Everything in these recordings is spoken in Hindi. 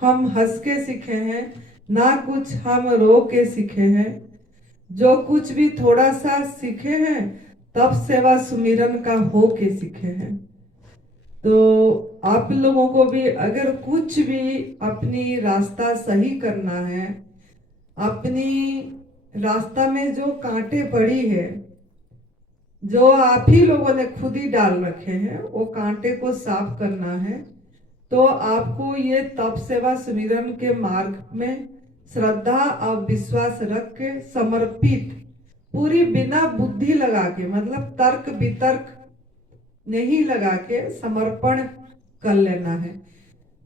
हम हंस के सीखे हैं, ना कुछ हम रो के सीखे हैं। जो कुछ भी थोड़ा सा सीखे हैं, तब सेवा सुमिरन का हो के सीखे हैं। तो आप लोगों को भी अगर कुछ भी अपनी रास्ता सही करना है, अपनी रास्ता में जो कांटे पड़ी है, जो आप ही लोगों ने खुद ही डाल रखे हैं, वो कांटे को साफ करना है, तो आपको ये तप सेवा सुमिरन के मार्ग में श्रद्धा और विश्वास रख के समर्पित, पूरी बिना बुद्धि लगा के, मतलब तर्क वितर्क नहीं लगा के समर्पण कर लेना है।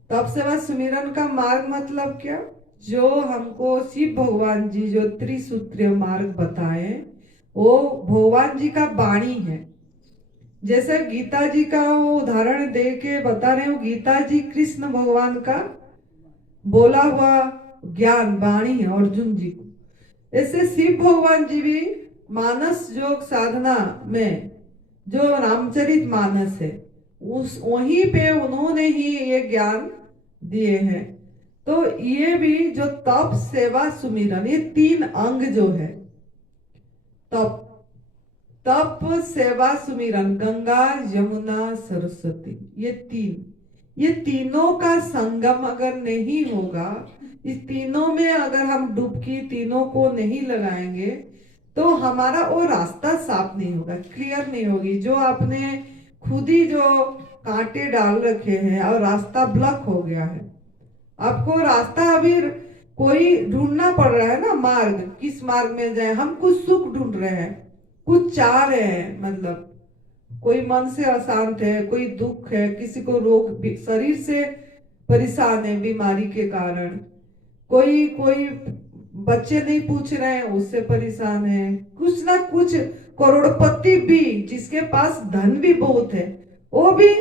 तप सेवा सुमिरन का मार्ग मतलब क्या? जो हमको शिव भगवान जी जो त्रिसूत्रीय मार्ग बताए, वो भगवान जी का वाणी है। जैसे गीता जी का वो उदाहरण दे के बता रहे हो, गीता जी कृष्ण भगवान का बोला हुआ ज्ञान वाणी है अर्जुन जी को। ऐसे शिव भगवान जी भी मानस योग साधना में जो रामचरित मानस है, उस वहीं पे उन्होंने ही ये ज्ञान दिए हैं। तो ये भी जो तप सेवा सुमिरन, ये तीन अंग जो है, तप तप सेवा सुमिरन, गंगा यमुना सरस्वती, ये तीनों का संगम अगर नहीं होगा, इस तीनों में अगर हम डुबकी तीनों को नहीं लगाएंगे, तो हमारा वो रास्ता साफ नहीं होगा, क्लियर नहीं होगी। जो आपने खुद ही जो कांटे डाल रखे हैं और रास्ता ब्लॉक हो गया है, आपको रास्ता अभी कोई ढूंढना पड़ रहा है ना, मार्ग किस मार्ग में जाए। हम कुछ सुख ढूंढ रहे हैं, कुछ चाह रहे हैं, मतलब कोई मन से अशांत है, कोई दुख है, किसी को रोग शरीर से परेशान है बीमारी के कारण, कोई कोई बच्चे नहीं पूछ रहे हैं उससे परेशान है, कुछ ना कुछ। करोड़पति भी जिसके पास धन भी बहुत है, वो भी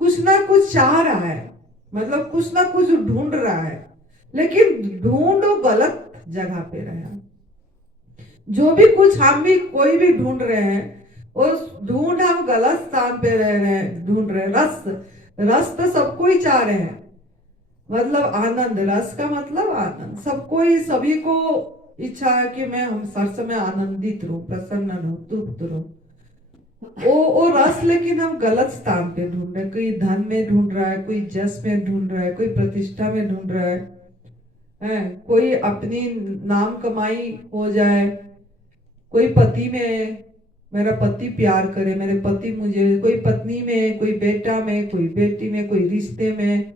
कुछ ना कुछ चाह रहा है, मतलब कुछ ना कुछ ढूंढ रहा है, लेकिन ढूंढ गलत जगह पे रहा है। जो भी कुछ हम भी कोई भी ढूंढ रहे हैं, उस ढूंढ हम गलत स्थान पे रह रहे हैं, ढूंढ रहे हैं। रस, रस तो सबको ही चाह रहे हैं, मतलब आनंद, रस का मतलब आनंद, सबको ही, सभी को इच्छा है कि मैं हम हर समय आनंदित रहूं, प्रसन्न रहूं, तृप्त रहूं। वो रस लेकिन हम गलत स्थान पे ढूंढ रहे हैं। कोई धन में ढूंढ रहा है, कोई जस में ढूंढ रहा है, कोई प्रतिष्ठा में ढूंढ रहा है, कोई अपनी नाम कमाई हो जाए, कोई पति में, मेरा पति प्यार करे, मेरे पति मुझे, कोई पत्नी में, कोई बेटा में, कोई बेटी में, कोई रिश्ते में।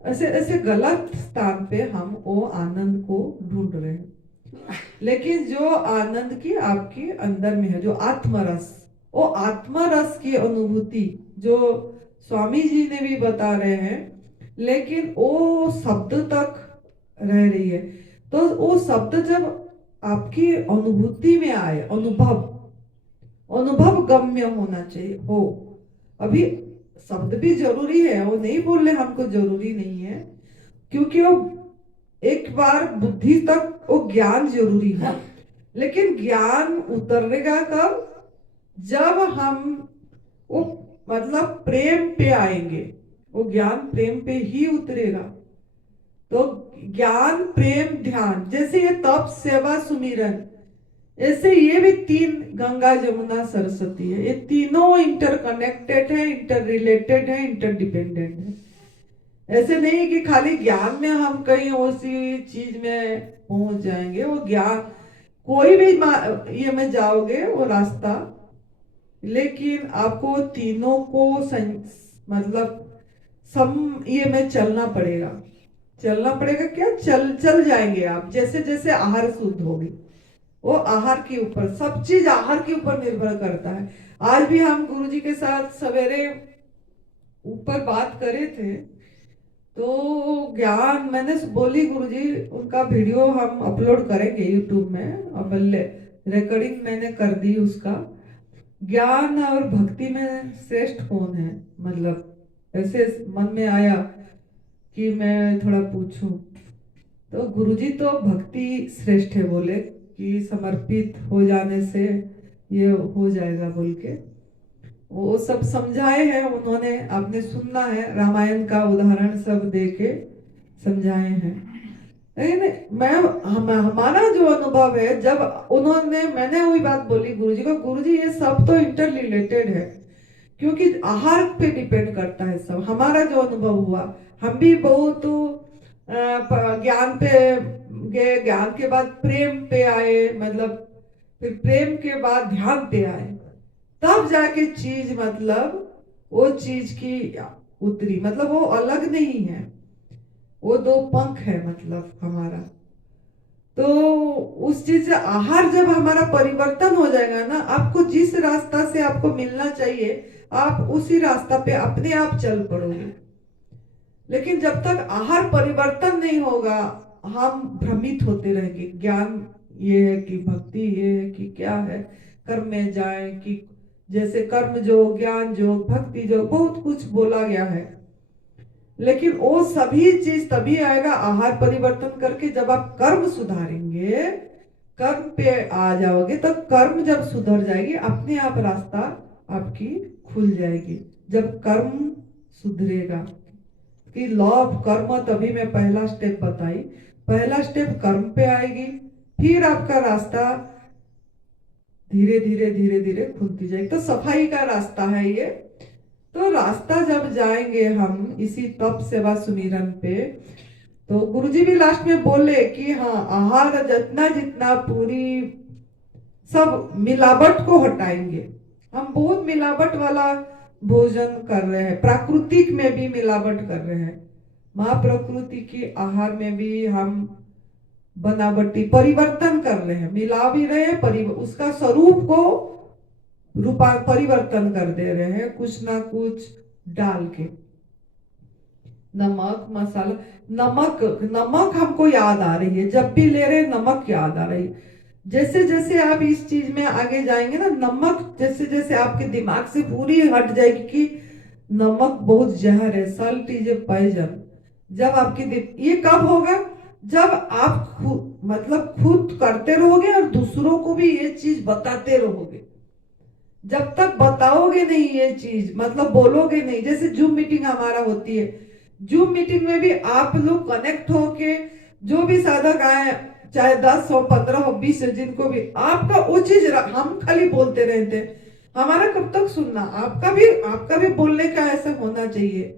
ऐसे ऐसे गलत स्थान पे हम वो आनंद को ढूंढ रहे हैं। लेकिन जो आनंद की आपके अंदर में है, जो आत्मरस, वो आत्मरस की अनुभूति जो स्वामी जी ने भी बता रहे हैं, लेकिन वो शब्द तक रह रही है। तो वो शब्द जब आपकी अनुभूति में आए, अनुभव, अनुभव गम्य होना चाहिए हो। अभी शब्द भी जरूरी है, वो नहीं बोल रहे हमको जरूरी नहीं है, क्योंकि वो एक बार बुद्धि तक वो ज्ञान जरूरी है, लेकिन ज्ञान उतरेगा कब? जब हम वो, मतलब प्रेम पे आएंगे, वो ज्ञान प्रेम पे ही उतरेगा। तो ज्ञान प्रेम ध्यान, जैसे ये तप सेवा सुमिरन, ऐसे ये भी तीन, गंगा जमुना सरस्वती है, ये तीनों इंटरकनेक्टेड है, इंटर रिलेटेड है, इंटरडिपेंडेंट है। ऐसे नहीं कि खाली ज्ञान में हम कहीं उसी चीज में पहुंच जाएंगे। वो ज्ञान कोई भी ये में जाओगे वो रास्ता, लेकिन आपको तीनों को मतलब सम ये में चलना पड़ेगा। चलना पड़ेगा क्या? चल जाएंगे आप, जैसे जैसे आहार शुद्ध होगी, वो आहार के ऊपर, सब चीज आहार के ऊपर निर्भर करता है। आज भी हम गुरुजी के साथ सवेरे ऊपर बात करे थे, तो ज्ञान मैंने बोली, गुरुजी उनका वीडियो हम अपलोड करेंगे यूट्यूब में, अब रिकॉर्डिंग मैंने कर दी उसका। ज्ञान और भक्ति में श्रेष्ठ कौन है, मतलब ऐसे मन में आया कि मैं थोड़ा पूछूं। तो गुरुजी तो भक्ति श्रेष्ठ है बोले, कि समर्पित हो जाने से ये हो जाएगा बोल के वो सब समझाए हैं उन्होंने। आपने सुनना है, रामायण का उदाहरण सब देके समझाए हैं। लेकिन हमारा जो अनुभव है, जब उन्होंने, मैंने वही बात बोली गुरुजी को, गुरुजी ये सब तो इंटर रिलेटेड है, क्योंकि आहार पे डिपेंड करता है सब। हमारा जो अनुभव हुआ, हम भी बहुत ज्ञान पे गए, ज्ञान के बाद प्रेम पे आए, मतलब फिर प्रेम के बाद ध्यान पे आए, तब जाके चीज, मतलब वो चीज की उतरी, मतलब वो अलग नहीं है, वो दो पंख है मतलब हमारा। तो उस चीज से आहार जब हमारा परिवर्तन हो जाएगा ना, आपको जिस रास्ता से आपको मिलना चाहिए, आप उसी रास्ता पे अपने आप चल पड़ोगे। लेकिन जब तक आहार परिवर्तन नहीं होगा, हम भ्रमित होते रहेंगे। ज्ञान ये है कि भक्ति ये है कि क्या है, कर्म में जाए कि, जैसे कर्म योग, ज्ञान योग, भक्ति योग, बहुत कुछ बोला गया है। लेकिन वो सभी चीज तभी आएगा आहार परिवर्तन करके, जब आप कर्म सुधारेंगे, कर्म पे आ जाओगे, तो कर्म जब सुधर जाएगी, अपने आप रास्ता आपकी खुल जाएगी। जब कर्म सुधरेगा, कि लॉ ऑफ कर्म, तभी मैं पहला स्टेप बताई, पहला स्टेप कर्म पे आएगी, फिर आपका रास्ता धीरे धीरे धीरे धीरे खुलती जाएगी। तो सफाई का रास्ता है ये। तो रास्ता जब जाएंगे हम इसी तप सेवा सुमिरन पे, तो गुरुजी भी लास्ट में बोले कि हाँ, आहार जितना जितना पूरी सब मिलावट को हटाएंगे। हम बहुत मिलावट वाला भोजन कर रहे हैं, प्राकृतिक में भी मिलावट कर रहे हैं, माँ प्रकृति की आहार में भी हम बनावटी परिवर्तन कर रहे हैं, मिला भी रहे हैं, उसका स्वरूप को रूपा परिवर्तन कर दे रहे हैं, कुछ ना कुछ डाल के। नमक मसाला, नमक नमक हमको याद आ रही है, जब भी ले रहे हैं नमक याद आ रही है। जैसे जैसे आप इस चीज में आगे जाएंगे ना, नमक जैसे जैसे आपके दिमाग से पूरी हट जाएगी कि नमक बहुत जहर है, सल्ट इज ए पॉइजन। जब आपकी ये कब होगा, जब आप खुद, मतलब खुद करते रहोगे और दूसरों को भी ये चीज बताते रहोगे। जब तक बताओगे नहीं ये चीज, मतलब बोलोगे नहीं, जैसे जूम मीटिंग हमारा होती है, जूम मीटिंग में भी आप लोग कनेक्ट होके, जो भी साधक आए, चाहे 10 हो, 15 हो, 20 हो, जिनको भी, आपका वो चीज, हम खाली बोलते रहते हैं, हमारा कब तक सुनना, आपका भी बोलने का ऐसा होना चाहिए।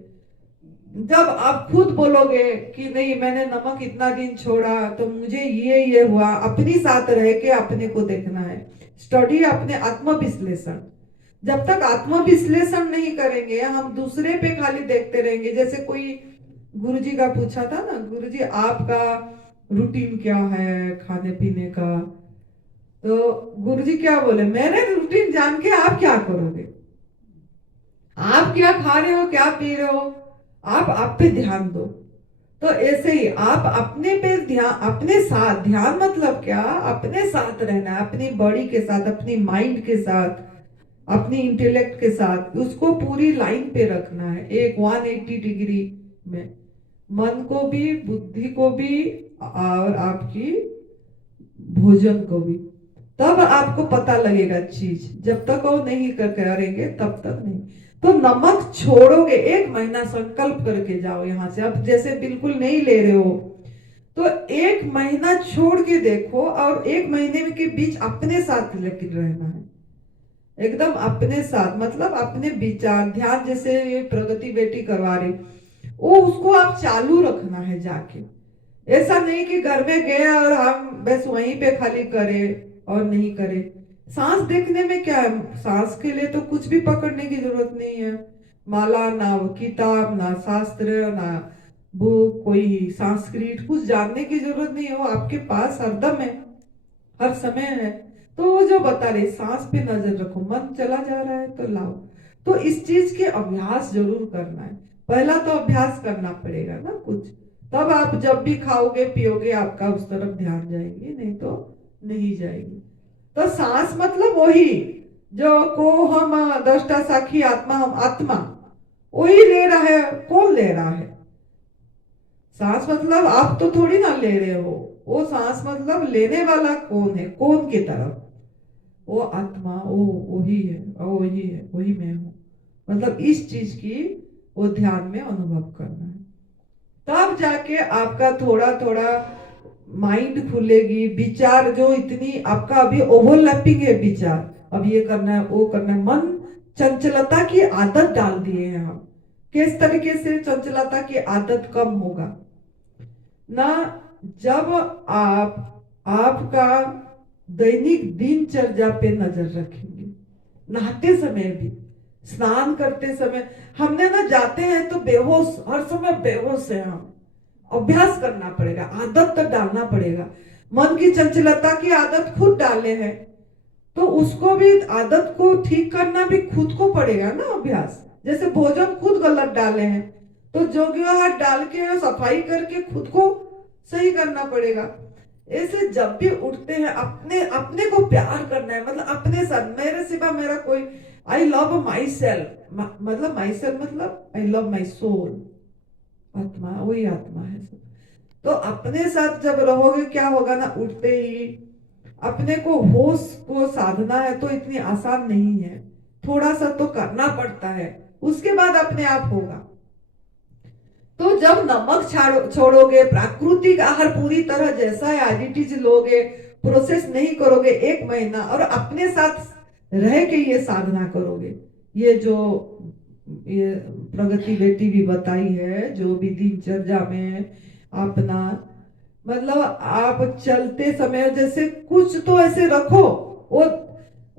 जब आप खुद बोलोगे कि नहीं, मैंने नमक इतना दिन छोड़ा तो मुझे ये हुआ, अपनी साथ रह के अपने को देखना है, स्टडी, अपने आत्मविश्लेषण। जब तक आत्मविश्लेषण नहीं करेंगे, हम दूसरे पे खाली देखते रहेंगे। जैसे कोई गुरुजी का पूछा था ना, गुरुजी आपका रूटीन क्या है खाने पीने का, तो गुरुजी क्या बोले, मेरे रूटीन जान के आप क्या करोगे, आप क्या खा रहे हो, क्या पी रहे हो, आप पे ध्यान दो। तो ऐसे ही आप अपने पे ध्यान, अपने साथ ध्यान, मतलब क्या, अपने साथ रहना है, अपनी बॉडी के साथ, अपनी माइंड के साथ, अपनी इंटेलेक्ट के साथ, उसको पूरी लाइन पे रखना है, एक 180 डिग्री में, मन को भी, बुद्धि को भी, और आपकी भोजन को भी। तब आपको पता लगेगा चीज, जब तक वो नहीं करेंगे तब तक नहीं। तो नमक छोड़ोगे, 1 महीना संकल्प करके जाओ यहाँ से, अब जैसे बिल्कुल नहीं ले रहे हो, तो 1 महीना छोड़ के देखो, और 1 महीने के बीच अपने साथ लेकिन रहना है, एकदम अपने साथ, मतलब अपने विचार ध्यान, जैसे ये प्रगति बेटी करवा रही, वो उसको आप चालू रखना है जाके। ऐसा नहीं कि घर में गए और हम बस वहीं पे खाली करें और नहीं करें। सांस देखने में क्या है, सांस के लिए तो कुछ भी पकड़ने की जरूरत नहीं है, माला ना किताब, ना शास्त्र, ना बुक, कोई संस्कृत, कुछ जानने की जरूरत नहीं है, वो आपके पास हरदम है, हर समय है। तो वो जो बता रहे, सांस पे नजर रखो, मन चला जा रहा है तो लाओ। तो इस चीज के अभ्यास जरूर करना है, पहला तो अभ्यास करना पड़ेगा ना कुछ, तब आप जब भी खाओगे पियोगे आपका उस तरफ ध्यान जाएगी, नहीं तो नहीं जाएगी। तो सांस मतलब वही जो को हम दृष्टा साखी आत्मा, हम आत्मा वही ले रहा है, कौन ले रहा है सांस, मतलब आप तो थोड़ी ना ले रहे हो, वो सांस मतलब लेने वाला कौन है, कौन की तरफ, वो आत्मा, वो वही है, वही है, वही मैं हूँ। मतलब इस चीज की वो ध्यान में अनुभव करना है। तब जाके आपका थोड़ा थोड़ा माइंड खुलेगी। विचार जो इतनी आपका अभी ओवरलैपिंग है विचार, अब ये करना है वो करना है, मन चंचलता की आदत डाल दिए हैं हम। किस तरीके से चंचलता की आदत कम होगा ना, जब आप आपका दैनिक दिनचर्या पे नजर रखेंगे। नहाते समय भी, स्नान करते समय, हमने ना जाते हैं तो बेहोश, हर समय बेहोश है हम। अभ्यास करना पड़ेगा, आदत तक डालना पड़ेगा। मन की चंचलता की आदत खुद डाले हैं तो उसको भी आदत को ठीक करना भी खुद को पड़ेगा ना अभ्यास। जैसे भोजन खुद गलत डाले हैं तो जोगियो हाथ डाल के सफाई करके खुद को सही करना पड़ेगा। ऐसे जब भी उठते हैं अपने अपने को प्यार करना है, मतलब अपने साथ, मेरे सिवा मेरा कोई, आई लव माई सेल्फ, मतलब माई सेल्फ मतलब आई लव माई सोल, आत्मा वही आत्मा है सब। तो अपने साथ जब रहोगे क्या होगा ना, उठते ही अपने को होश को साधना है तो इतनी आसान नहीं है, थोड़ा सा तो करना पड़ता है, उसके बाद अपने आप होगा। तो जब नमक छोड़ोगे, प्राकृतिक आहार पूरी तरह जैसा है एज इट इज लोगे, प्रोसेस नहीं करोगे 1 महीना, और अपने साथ रह के ये साधना करोगे, ये जो ये प्रगति बेटी भी बताई है, जो भी दिनचर्या में अपना, मतलब आप चलते समय जैसे कुछ तो ऐसे रखो, वो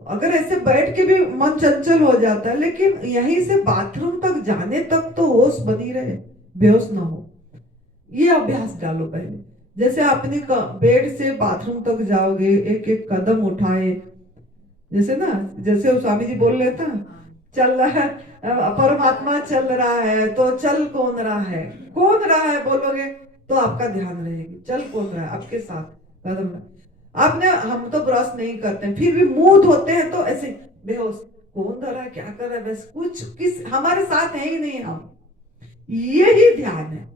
अगर ऐसे बैठ के भी मन चंचल हो जाता है, लेकिन यहीं से बाथरूम तक जाने तक तो होश बनी रहे, बेहोश ना हो। ये अभ्यास डालो पहले। जैसे अपने बेड से बाथरूम तक जाओगे, एक एक कदम उठाए, जैसे ना, जैसे स्वामी जी बोल रहे था, चल रहा है परमात्मा चल रहा है तो चल कौन रहा है, कौन रहा है बोलोगे तो आपका ध्यान रहेगी, चल कौन रहा है आपके साथ कदम रहा। आपने, हम तो ब्रश नहीं करते हैं, फिर भी मुंह धोते हैं तो ऐसे बेहोश, कौन धो रहा है क्या कर रहा है, बस कुछ किस हमारे साथ है ही नहीं हम। यही ध्यान है।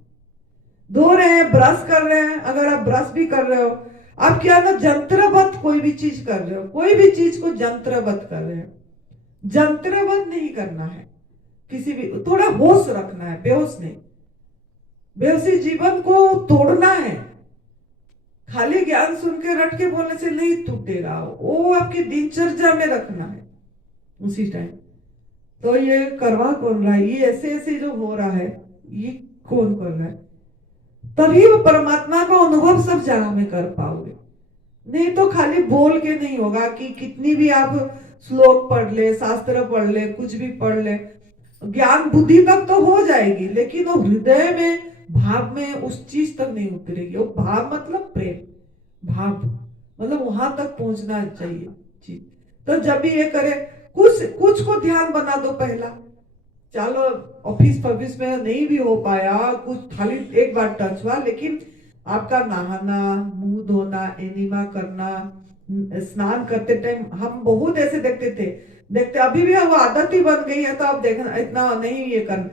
धो रहे हैं, ब्रश कर रहे हैं, अगर आप ब्रश भी कर रहे हो, आप क्या ना जंत्रवत कोई भी चीज कर रहे हो, कोई भी चीज को जंत्रवत कर रहे हो, जंत्रवत नहीं करना है। किसी भी थोड़ा होश रखना है, बेहोश नहीं। बेहोशी जीवन को तोड़ना है। खाली ज्ञान सुन के रट के बोलने से नहीं टूटेगा, वो आपकी दिनचर्या में रखना है उसी टाइम। तो ये करवा कौन रहा है, ये ऐसे ऐसे जो हो रहा है, ये कौन कर रहा है, तभी वो परमात्मा का अनुभव सब जगह में कर पाओगे। नहीं तो खाली बोल के नहीं होगा, कि कितनी भी आप श्लोक पढ़ ले, शास्त्र पढ़ ले, कुछ भी पढ़ ले, ज्ञान बुद्धि तक तो हो जाएगी, लेकिन वो हृदय में, भाव में उस चीज तक नहीं उतरेगी। वो भाव मतलब प्रेम, भाव मतलब वहां तक पहुंचना चाहिए चीज। तो जब भी ये करे, कुछ कुछ को ध्यान बना दो पहला। चलो ऑफिस में नहीं भी हो पाया, कुछ खाली एक बार टच हुआ, लेकिन आपका नहाना, मुंह धोना, एनिमा करना, स्नान करते टाइम हम बहुत ऐसे देखते अभी भी वो आदत ही बन गई है। तो आप देखना इतना नहीं ये कर,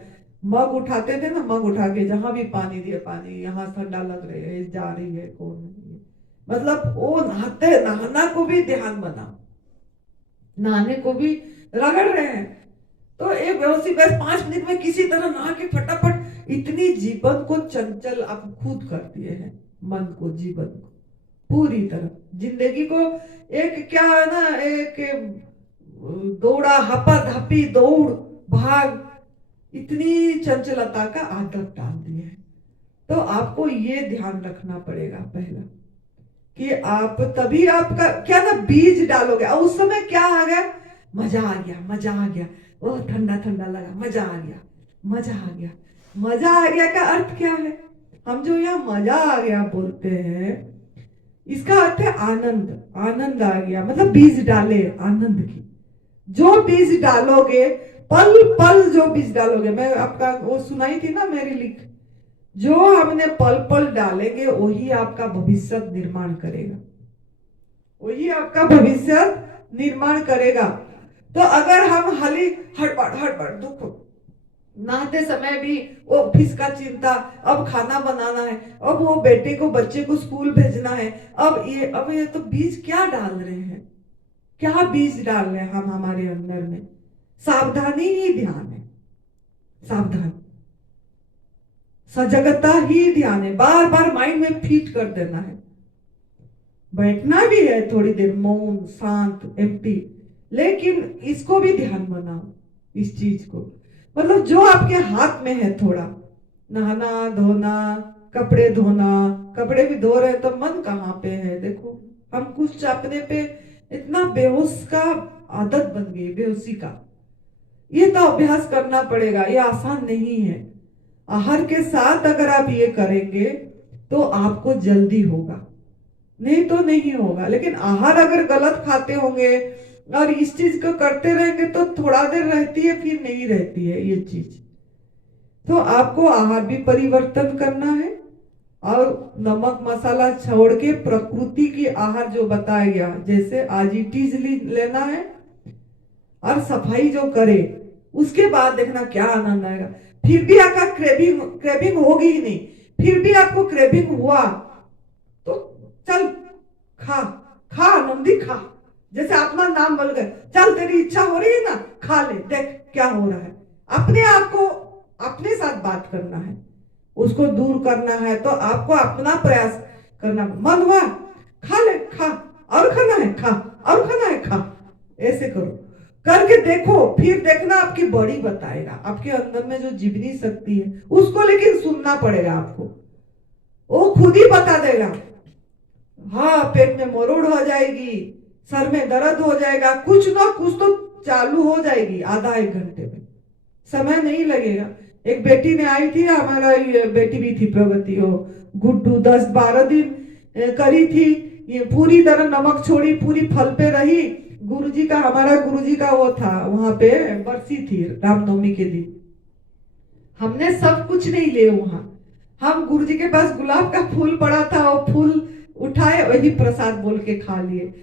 मग उठाते थे ना, मग उठा के जहां भी पानी दिए, पानी यहाँ ठंडा लग रही है, जा रही है कौन नहीं है। मतलब वो नहाना को भी ध्यान बना, नहाने को भी रगड़ रहे हैं। तो एक व्यवस्थित बस 5 मिनट में किसी तरह नहा के फटाफट, इतनी जीवन को चंचल आप खुद कर दिए हैं, मन को, जीवन को पूरी तरह, जिंदगी को एक क्या है ना, एक दौड़ा हपा धपी दौड़ भाग, इतनी चंचलता का आदत डाल दिए है। तो आपको ये ध्यान रखना पड़ेगा पहला, कि आप तभी आपका क्या ना बीज डालोगे, और उस समय क्या आ गया, मजा आ गया, मजा आ गया, वो ठंडा ठंडा लगा, मजा आ गया, मजा आ गया। मजा आ गया का अर्थ क्या है, हम जो यहाँ मजा आ गया बोलते हैं, इसका अर्थ है आनंद, आनंद आ गया, मतलब बीज डाले आनंद की। जो बीज डालोगे, पल पल जो बीज डालोगे, मैं आपका वो सुनाई थी ना मेरी लिख, जो हमने पल पल डालेंगे वही आपका भविष्य निर्माण करेगा, वही आपका भविष्य निर्माण करेगा। तो अगर हम हाली हड़बड़ हड़बड़ दुख, नहाते समय भी वो ऑफिस का चिंता, अब खाना बनाना है, अब वो बेटे को, बच्चे को स्कूल भेजना है, अब ये तो बीज क्या डाल रहे हैं, क्या बीज डाल रहे हैं हम हमारे अंदर में। सावधानी ही ध्यान है, सावधान, सजगता ही ध्यान है, बार बार माइंड में फीड कर देना है। बैठना भी है थोड़ी देर मौन शांत एम्प्टी, लेकिन इसको भी ध्यान बनाओ, इस चीज को। मतलब जो आपके हाथ में है, थोड़ा नहाना धोना, कपड़े धोना, कपड़े भी धो रहे तो मन कहाँ पे है। देखो हम कुछ अपने पे इतना बेहोश का आदत बन गई, बेहोशी का। ये तो अभ्यास करना पड़ेगा, ये आसान नहीं है। आहार के साथ अगर आप ये करेंगे तो आपको जल्दी होगा, नहीं तो नहीं होगा। लेकिन आहार अगर गलत खाते होंगे और इस चीज को करते रहेंगे तो थोड़ा देर रहती है, फिर नहीं रहती है ये चीज। तो आपको आहार भी परिवर्तन करना है और नमक मसाला छोड़ के प्रकृति की आहार जो बताया गया, जैसे आज इटीज लेना है और सफाई जो करे, उसके बाद देखना क्या आनंद आएगा। फिर भी आपका क्रेविंग होगी ही नहीं, फिर भी आपको क्रेविंग हुआ तो चल खा खा आनंदी खा, जैसे अपना नाम बोल गए, चल तेरी इच्छा हो रही है ना, खा ले, देख क्या हो रहा है। अपने आप को अपने साथ बात करना है, उसको दूर करना है। तो आपको अपना प्रयास करना, मन हुआ खा ले, खा और खाना है खा और खाना है खा, ऐसे करो, करके देखो। फिर देखना आपकी बॉडी बताएगा, आपके अंदर में जो जीवनी शक्ति है उसको लेकिन सुनना पड़ेगा आपको, वो खुद ही बता देगा। हाँ, पेट में मरोड़ हो जाएगी, सर में दर्द हो जाएगा, कुछ ना कुछ तो चालू हो जाएगी आधा एक घंटे में, समय नहीं लगेगा। एक बेटी ने आई थी, हमारा बेटी भी थी प्रगति, हो गुड्डू 10-12 दिन करी थी, ये पूरी तरह नमक छोड़ी, पूरी फल पे रही। गुरुजी का, हमारा गुरुजी का वो था, वहां पे बरसी थी रामनवमी के दिन। हमने सब कुछ नहीं लिए वहां, हम गुरुजी के पास गुलाब का फूल पड़ा था, वो फूल उठाए, वही प्रसाद बोल के खा लिए।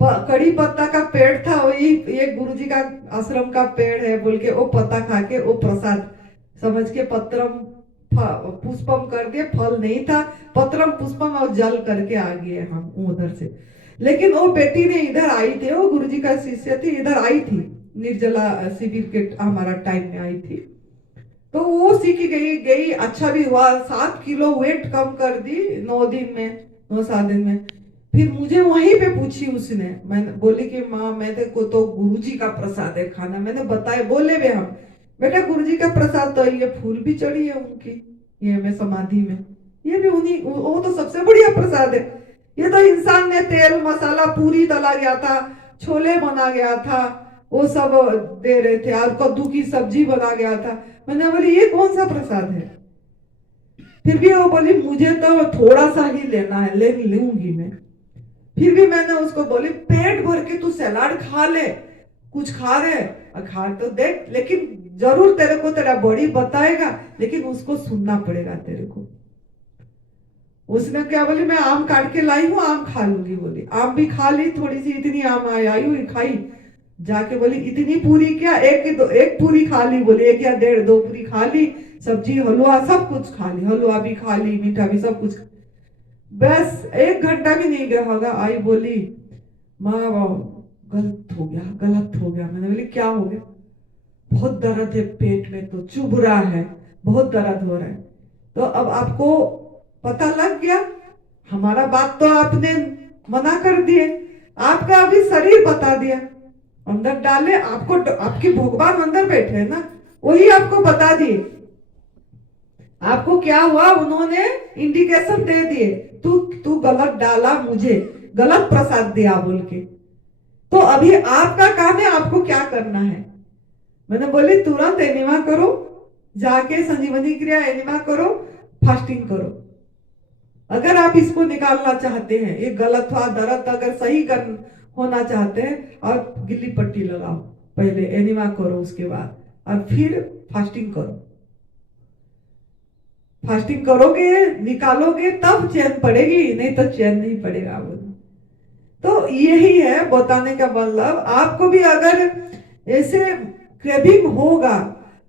कड़ी पत्ता का पेड़ था, वही ये गुरुजी का आश्रम का पेड़ है बोल के वो पत्ता खा के वो प्रसाद समझ के पत्रम पुष्पम कर दिए। फल नहीं था, पत्रम पुष्पम और जल करके आ गए हम उधर से। लेकिन वो बेटी ने इधर आई थी, वो गुरुजी का शिष्य थी, इधर आई थी निर्जला शिविर के हमारा टाइम में आई थी। तो वो सीख गई, अच्छा भी हुआ, 7 किलो वेट कम कर दी 9-7 दिन में। फिर मुझे वहीं पे पूछी उसने, मैंने बोली कि माँ मेरे को तो गुरुजी का प्रसाद है खाना। मैंने बताया, बोले वे हम, बेटा गुरुजी का प्रसाद तो ये फूल भी चढ़ी है उनकी, ये में समाधि में, ये भी उन्हीं, वो तो सबसे बढ़िया प्रसाद है। ये तो इंसान ने तेल मसाला पूरी तला गया था, छोले बना गया था, वो सब दे रहे थे, और कद्दू की सब्जी बना गया था। मैंने बोली ये कौन सा प्रसाद है? फिर भी वो बोली मुझे तो थोड़ा सा ही लेना है, ले लूंगी मैं। फिर भी मैंने उसको बोली पेट भर के तू सलाद खा ले, कुछ खा रहे खा तो देख, लेकिन जरूर तेरे को तेरा बॉडी बताएगा, लेकिन उसको सुनना पड़ेगा तेरे को। उसने क्या बोली, मैं आम काट के लाई हूँ, आम खा लूंगी। बोली आम भी खा ली, थोड़ी सी इतनी आम आई हुई खाई, जाके बोली इतनी पूरी क्या, एक पूरी खा ली। बोली 1 या 1.5 2 पूरी खा ली, सब्जी हलवा सब कुछ खा ली, हलवा भी खा ली, मीठा भी सब कुछ। बस 1 घंटा भी नहीं गया होगा, आई बोली माँ गलत हो गया। मैंने बोली क्या हो गया? बहुत दर्द है पेट में, तो चुभ रहा है, बहुत दर्द हो रहा है। तो अब आपको पता लग गया, हमारा बात तो आपने मना कर दिए, आपका अभी शरीर बता दिया, अंदर डाले आपको, आपकी भगवान अंदर बैठे है ना, वही आपको बता दिए। आपको क्या हुआ, उन्होंने इंडिकेशन दे दिए, तू गलत डाला, मुझे गलत प्रसाद दिया बोल के। तो अभी आपका काम है, आपको क्या करना है। मैंने बोली तुरंत एनिमा करो, जाके संजीवनी क्रिया एनिमा करो, फास्टिंग करो। अगर आप इसको निकालना चाहते हैं, ये गलत हुआ दर्द अगर सही होना चाहते हैं, और गिल्ली पट्टी लगाओ, पहले एनिमा करो, उसके बाद और फिर फास्टिंग करो। फास्टिंग करोगे, निकालोगे तब चैन पड़ेगी, नहीं तो चैन नहीं पड़ेगा। तो यही है बताने का मतलब। आपको भी अगर ऐसे क्रेविंग होगा,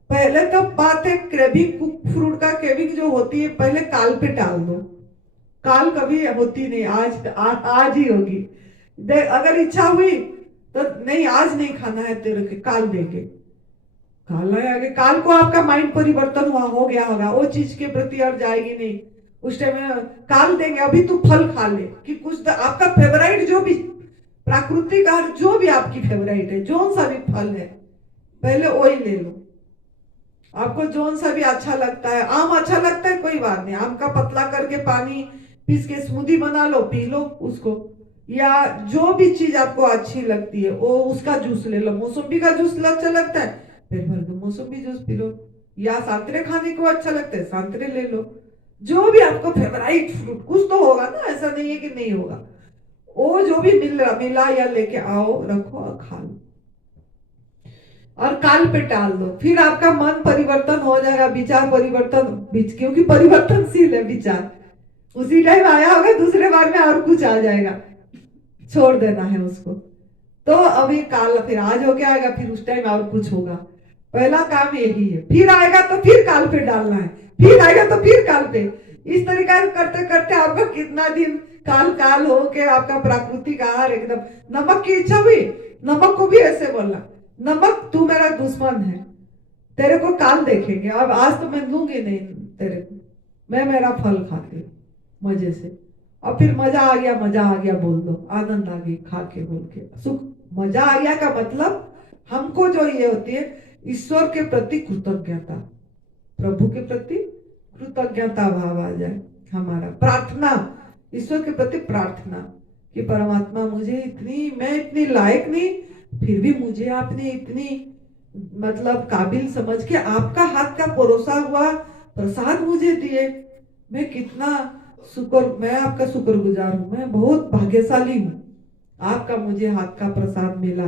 पहले तो बात है क्रेविंग, फ्रूट का क्रेविंग जो होती है पहले काल पे टाल दो, काल कभी होती नहीं, आज ही होगी। अगर इच्छा हुई तो नहीं आज नहीं खाना है तेरे के, काल देके, काल नहीं आगे, काल को आपका माइंड परिवर्तन हुआ हो गया होगा, वो चीज के प्रति और जाएगी नहीं। उस टाइम में काल देंगे, अभी तू फल खा ले कि कुछ आपका फेवराइट जो भी प्राकृतिक आहार जो भी आपकी फेवराइट है, जो सा भी फल है पहले वही ले लो। आपको जोन सा भी अच्छा लगता है, आम अच्छा लगता है कोई बात नहीं, आम का पतला करके पानी पीस के स्मूदी बना लो, पी लो उसको। या जो भी चीज आपको अच्छी लगती है वो उसका जूस ले लो। मौसम्बी का जूस अच्छा लगता है, फिर भर के मौसम्बी जूस पी लो। या संतरे खाने को अच्छा लगता है, संतरे ले लो। जो भी आपको फेवराइट फ्रूट, कुछ तो होगा ना, ऐसा नहीं है कि नहीं होगा। वो जो भी मिला या लेके आओ, रखो और खा लो और काल पे टाल दो। फिर आपका मन परिवर्तन हो जाएगा, विचार परिवर्तन, क्योंकि परिवर्तनशील है विचार। उसी टाइम आया होगा, दूसरे बार में और कुछ आ जाएगा, छोड़ देना है उसको। तो अभी काल फिर आज हो गया आएगा, फिर उस टाइम और कुछ होगा। पहला काम यही है, फिर आएगा तो फिर काल पे डालना है, फिर आएगा तो फिर काल पे। इस तरीका करते करते आपका कितना दिन काल काल हो के आपका प्राकृतिक आहार एकदम। नमक की इच्छा हुई, नमक को भी ऐसे बोलना, नमक तू मेरा दुश्मन है, तेरे को काल देखेंगे, अब आज तो मैं दूंगी नहीं तेरे को, मैं मेरा फल खाती हूँ मजे से। और फिर मजा आ गया, मजा आ गया बोल दो, आनंद आ गई खा के बोल के, सुख। मजा आ गया का मतलब हमको जो ये होती है ईश्वर के प्रति कृतज्ञता, प्रभु के प्रति कृतज्ञता भाव आ जाए हमारा। प्रार्थना, ईश्वर के प्रति प्रार्थना कि परमात्मा मुझे इतनी, मैं इतनी लायक नहीं, फिर भी मुझे आपने इतनी मतलब काबिल समझ के आपका हाथ का परोसा हुआ प्रसाद मुझे दिए, मैं कितना शुक्र, मैं आपका शुक्रगुजार हूँ, मैं बहुत भाग्यशाली हूँ, आपका मुझे हाथ का प्रसाद मिला।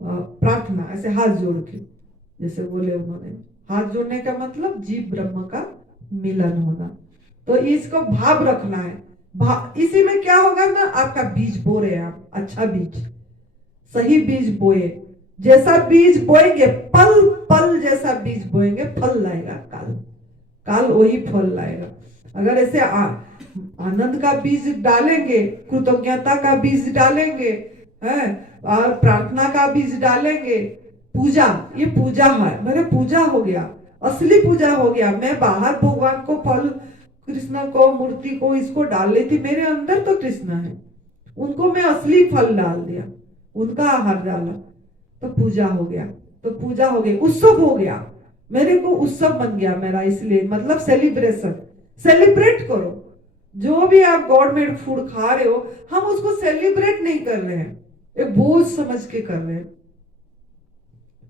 प्रार्थना ऐसे हाथ जोड़ के, जैसे बोले उन्होंने, हाथ जोड़ने का मतलब जीव ब्रह्म का मिलन होना। तो इसको भाव रखना है। इसी में क्या होगा ना, आपका बीज बो रहे हैं आप, अच्छा बीज, सही बीज बोए, जैसा बीज बोएंगे पल पल जैसा बीज बोएंगे फल लाएगा काल, काल वही फल लाएगा। अगर ऐसे आनंद का बीज डालेंगे, कृतज्ञता का बीज डालेंगे, है, और प्रार्थना का बीज डालेंगे, पूजा, ये पूजा है, मेरे पूजा हो गया, असली पूजा हो गया। मैं बाहर भगवान को फल, कृष्ण को, मूर्ति को, इसको डाल रही थी, मेरे अंदर तो कृष्ण है, उनको मैं असली फल डाल दिया, उनका आहार डाला, तो पूजा हो गया। तो पूजा हो गई, उत्सव हो गया, मेरे को उत्सव बन गया मेरा। इसलिए मतलब सेलिब्रेशन, सेलिब्रेट करो। जो भी आप गवर्नमेंट फूड खा रहे हो, हम उसको सेलिब्रेट नहीं कर रहे हैं, एक बोझ समझ के कर रहे हैं,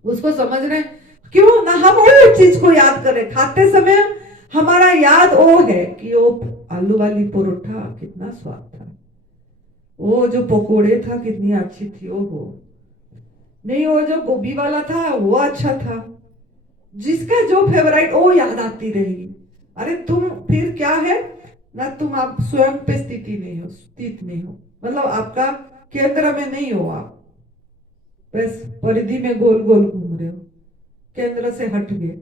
उसको समझ रहे हैं। क्यों ना, हम वो चीज को याद कर रहे, खाते समय हमारा याद वो है कि वो आलू वाली परोठा कितना स्वाद था, वो जो पकोड़े था कितनी अच्छी थी, वो नहीं, वो जो गोभी वाला था वो अच्छा था। जिसका जो फेवराइट वो याद आती रहेगी। अरे तुम फिर क्या है ना, तुम आप स्वयं पे स्थिति नहीं हो, स्थित नहीं हो, मतलब आपका केंद्र में नहीं हो, आप बस परिधि में गोल गोल घूम रहे हो, केंद्र से हट गए।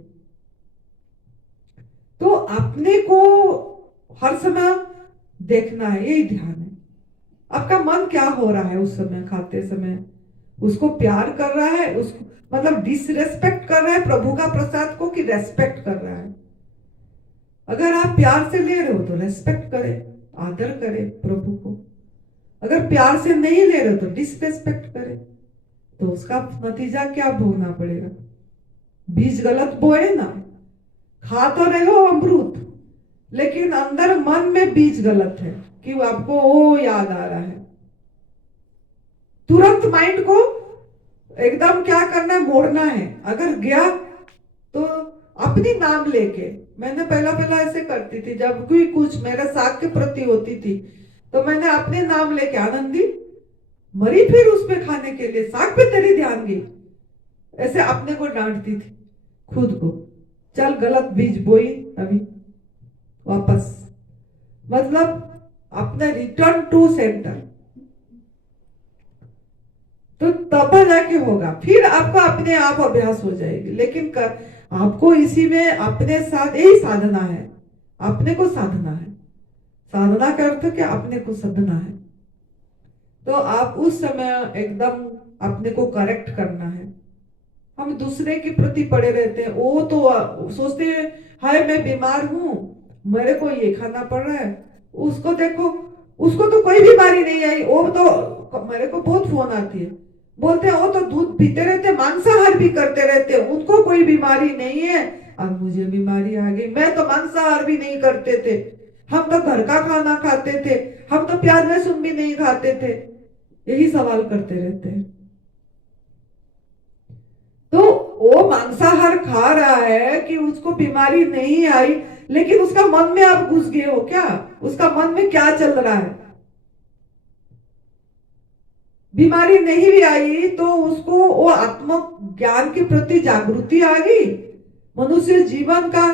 तो अपने को हर समय देखना है, यही ध्यान है। आपका मन क्या हो रहा है उस समय, खाते समय उसको प्यार कर रहा है, उसको मतलब डिसरेस्पेक्ट कर रहा है प्रभु का प्रसाद को, कि रेस्पेक्ट कर रहा है। अगर आप प्यार से ले रहे हो तो रेस्पेक्ट करें, आदर करें प्रभु को। अगर प्यार से नहीं ले रहे हो तो डिसरेस्पेक्ट करें, तो उसका नतीजा क्या भोगना पड़ेगा। बीज गलत बोए ना, खा तो रहे हो अमृत, लेकिन अंदर मन में बीज गलत है कि आपको वो याद आ रहा है। तुरंत माइंड को एकदम क्या करना है, मोड़ना है। अगर गया तो अपनी नाम लेके, मैंने पहला ऐसे करती थी, जब कोई कुछ मेरे साग के प्रति होती थी तो मैंने अपने नाम लेके, आनंदी मरी फिर उसमें खाने के लिए, साग पे तेरी ध्यान गई, ऐसे अपने को डांटती थी खुद को। चल गलत बीज बोई, अभी वापस, मतलब अपना रिटर्न टू सेंटर, तो तब जाके होगा। फिर आपको अपने आप अभ्यास हो जाएगी। लेकिन आपको इसी में अपने साथ यही साधना है, अपने को साधना है। साधना का अर्थ क्या, अपने को साधना है। तो आप उस समय एकदम अपने को करेक्ट करना है, हम दूसरे के प्रति पड़े रहते हैं। वो तो सोचते हैं हाय मैं बीमार हूं, मेरे को ये खाना पड़ रहा है, उसको देखो, उसको तो कोई बीमारी नहीं आई, वो तो, मेरे को बहुत फोन आती है, बोलते हैं वो तो दूध पीते रहते, मांसाहार भी करते रहते, उनको कोई बीमारी नहीं है, अब मुझे बीमारी आ गई। मैं तो मांसाहार भी नहीं करते थे, हम तो घर का खाना खाते थे, हम तो प्याज लहसुन भी नहीं खाते थे। यही सवाल करते रहते हैं। तो वो मांसाहार खा रहा है कि उसको बीमारी नहीं आई, लेकिन उसका मन में आप घुस गए हो क्या? उसका मन में क्या चल रहा है? बीमारी नहीं भी आई तो उसको वो आत्म ज्ञान के प्रति जागृति आ गई। मनुष्य जीवन का,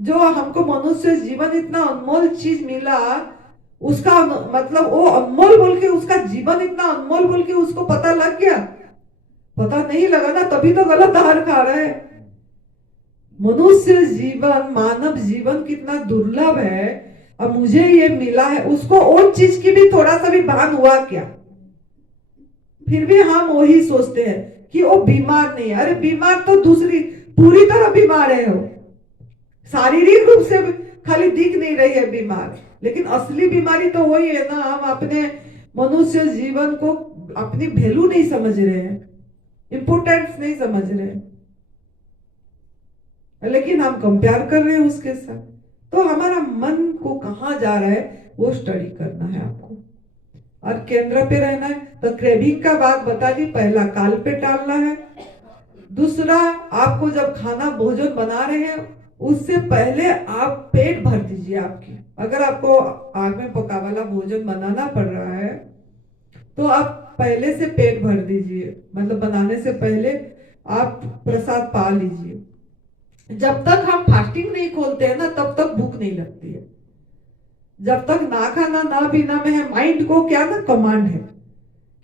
जो हमको मनुष्य जीवन इतना अनमोल चीज मिला, उसका मतलब वो अनमोल बोल के, उसका जीवन इतना अनमोल बोल के उसको पता लग गया? पता नहीं लगा ना, तभी तो गलत आहार खा रहा है। मनुष्य जीवन, मानव जीवन कितना दुर्लभ है, अब मुझे ये मिला है, उसको और चीज की भी थोड़ा सा भी भान हुआ क्या? फिर भी हम वही सोचते हैं कि वो बीमार नहीं है। अरे बीमार तो दूसरी, पूरी तरह बीमार है वो, शारीरिक रूप से खाली दिख नहीं रही है बीमार, लेकिन असली बीमारी तो वही है ना, हम अपने मनुष्य जीवन को अपनी वैल्यू नहीं समझ रहे हैं, इंपोर्टेंस नहीं समझ रहे हैं, लेकिन हम कंपेयर कर रहे हैं उसके साथ। तो हमारा मन को कहाँ जा रहा है वो स्टडी करना है आपको, और केंद्र पे रहना है। तो क्रेविंग का बात बता दी, पहला काल पे टालना है। दूसरा, आपको जब खाना भोजन बना रहे हैं उससे पहले आप पेट भर दीजिए आपकी। अगर आपको आग में पका वाला भोजन बनाना पड़ रहा है तो आप पहले से पेट भर दीजिए, मतलब बनाने से पहले आप प्रसाद पा लीजिए। जब तक हम फास्टिंग नहीं खोलते हैं ना, तब तक भूख नहीं लगती है। जब तक ना खाना ना पीना में है, माइंड को क्या ना कमांड है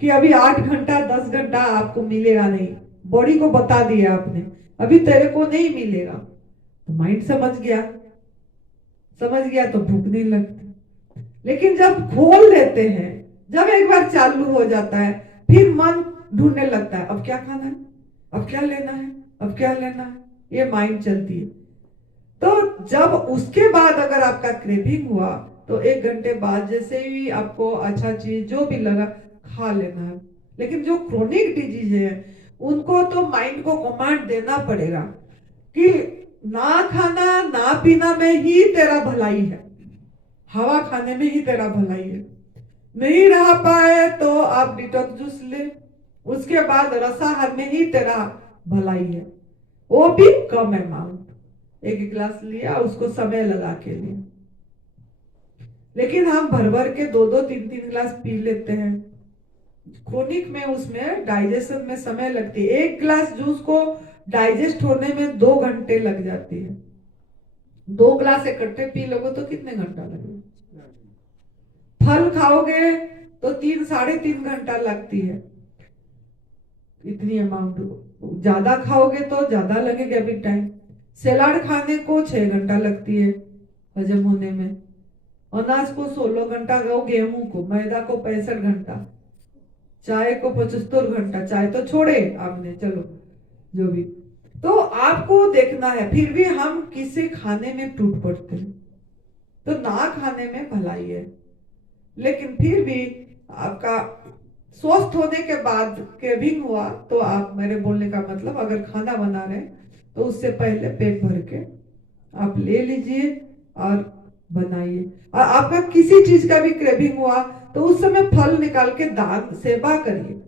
कि अभी 8 घंटा 10 घंटा आपको मिलेगा नहीं, बॉडी को बता दिया आपने अभी तेरे को नहीं मिलेगा, तो माइंड समझ गया, समझ गया तो भूख नहीं लगती। लेकिन जब खोल देते हैं, जब एक बार चालू हो जाता है, फिर मन ढूंढने लगता है अब क्या खाना है, अब क्या लेना है, अब क्या लेना है, ये माइंड चलती है। तो जब उसके बाद अगर आपका क्रेविंग हुआ तो 1 घंटे बाद जैसे ही आपको अच्छा चीज जो भी लगा खा लेना है। लेकिन जो क्रोनिक डिजीज है उनको तो माइंड को कमांड देना पड़ेगा कि ना खाना ना पीना में ही तेरा भलाई है, हवा खाने में ही तेरा भलाई है। नहीं रह पाए तो आप डिटॉक्स जूस ले, उसके बाद रसाहार में ही तेरा भलाई है, वो भी कम अमाउंट, 1 गिलास लिया, उसको समय लगा के लिया। लेकिन हम भर भर के 2-2 3-3 गिलास पी लेते हैं। क्रोनिक में उसमें डाइजेशन में समय लगती है। 1 गिलास जूस को डाइजेस्ट होने में 2 घंटे लग जाती है। 2 गिलास इकट्ठे पी लोगे तो कितने घंटा लगेगा? फल खाओगे तो 3-3.5 घंटा लगती है, इतनी अमाउंट। ज्यादा खाओगे तो ज्यादा लगेगा अभी टाइम। सलाद खाने को 6 घंटा लगती है हजम होने में, अनाज को 16 घंटा, गेहूं को, मैदा को 65 घंटा, चाय को 75 घंटा, चाय तो छोड़े आपने, चलो जो भी। तो आपको देखना है, फिर भी हम किसे खाने में टूट पड़ते हैं, तो ना खाने में भलाई है। लेकिन फिर भी आपका स्वस्थ होने के बाद क्रेविंग हुआ तो आप, मेरे बोलने का मतलब, अगर खाना बना रहे तो उससे पहले पेट भर के आप ले लीजिए और बनाइए। और आपका किसी चीज का भी क्रेविंग हुआ तो उस समय फल निकाल के दान सेवा करिए।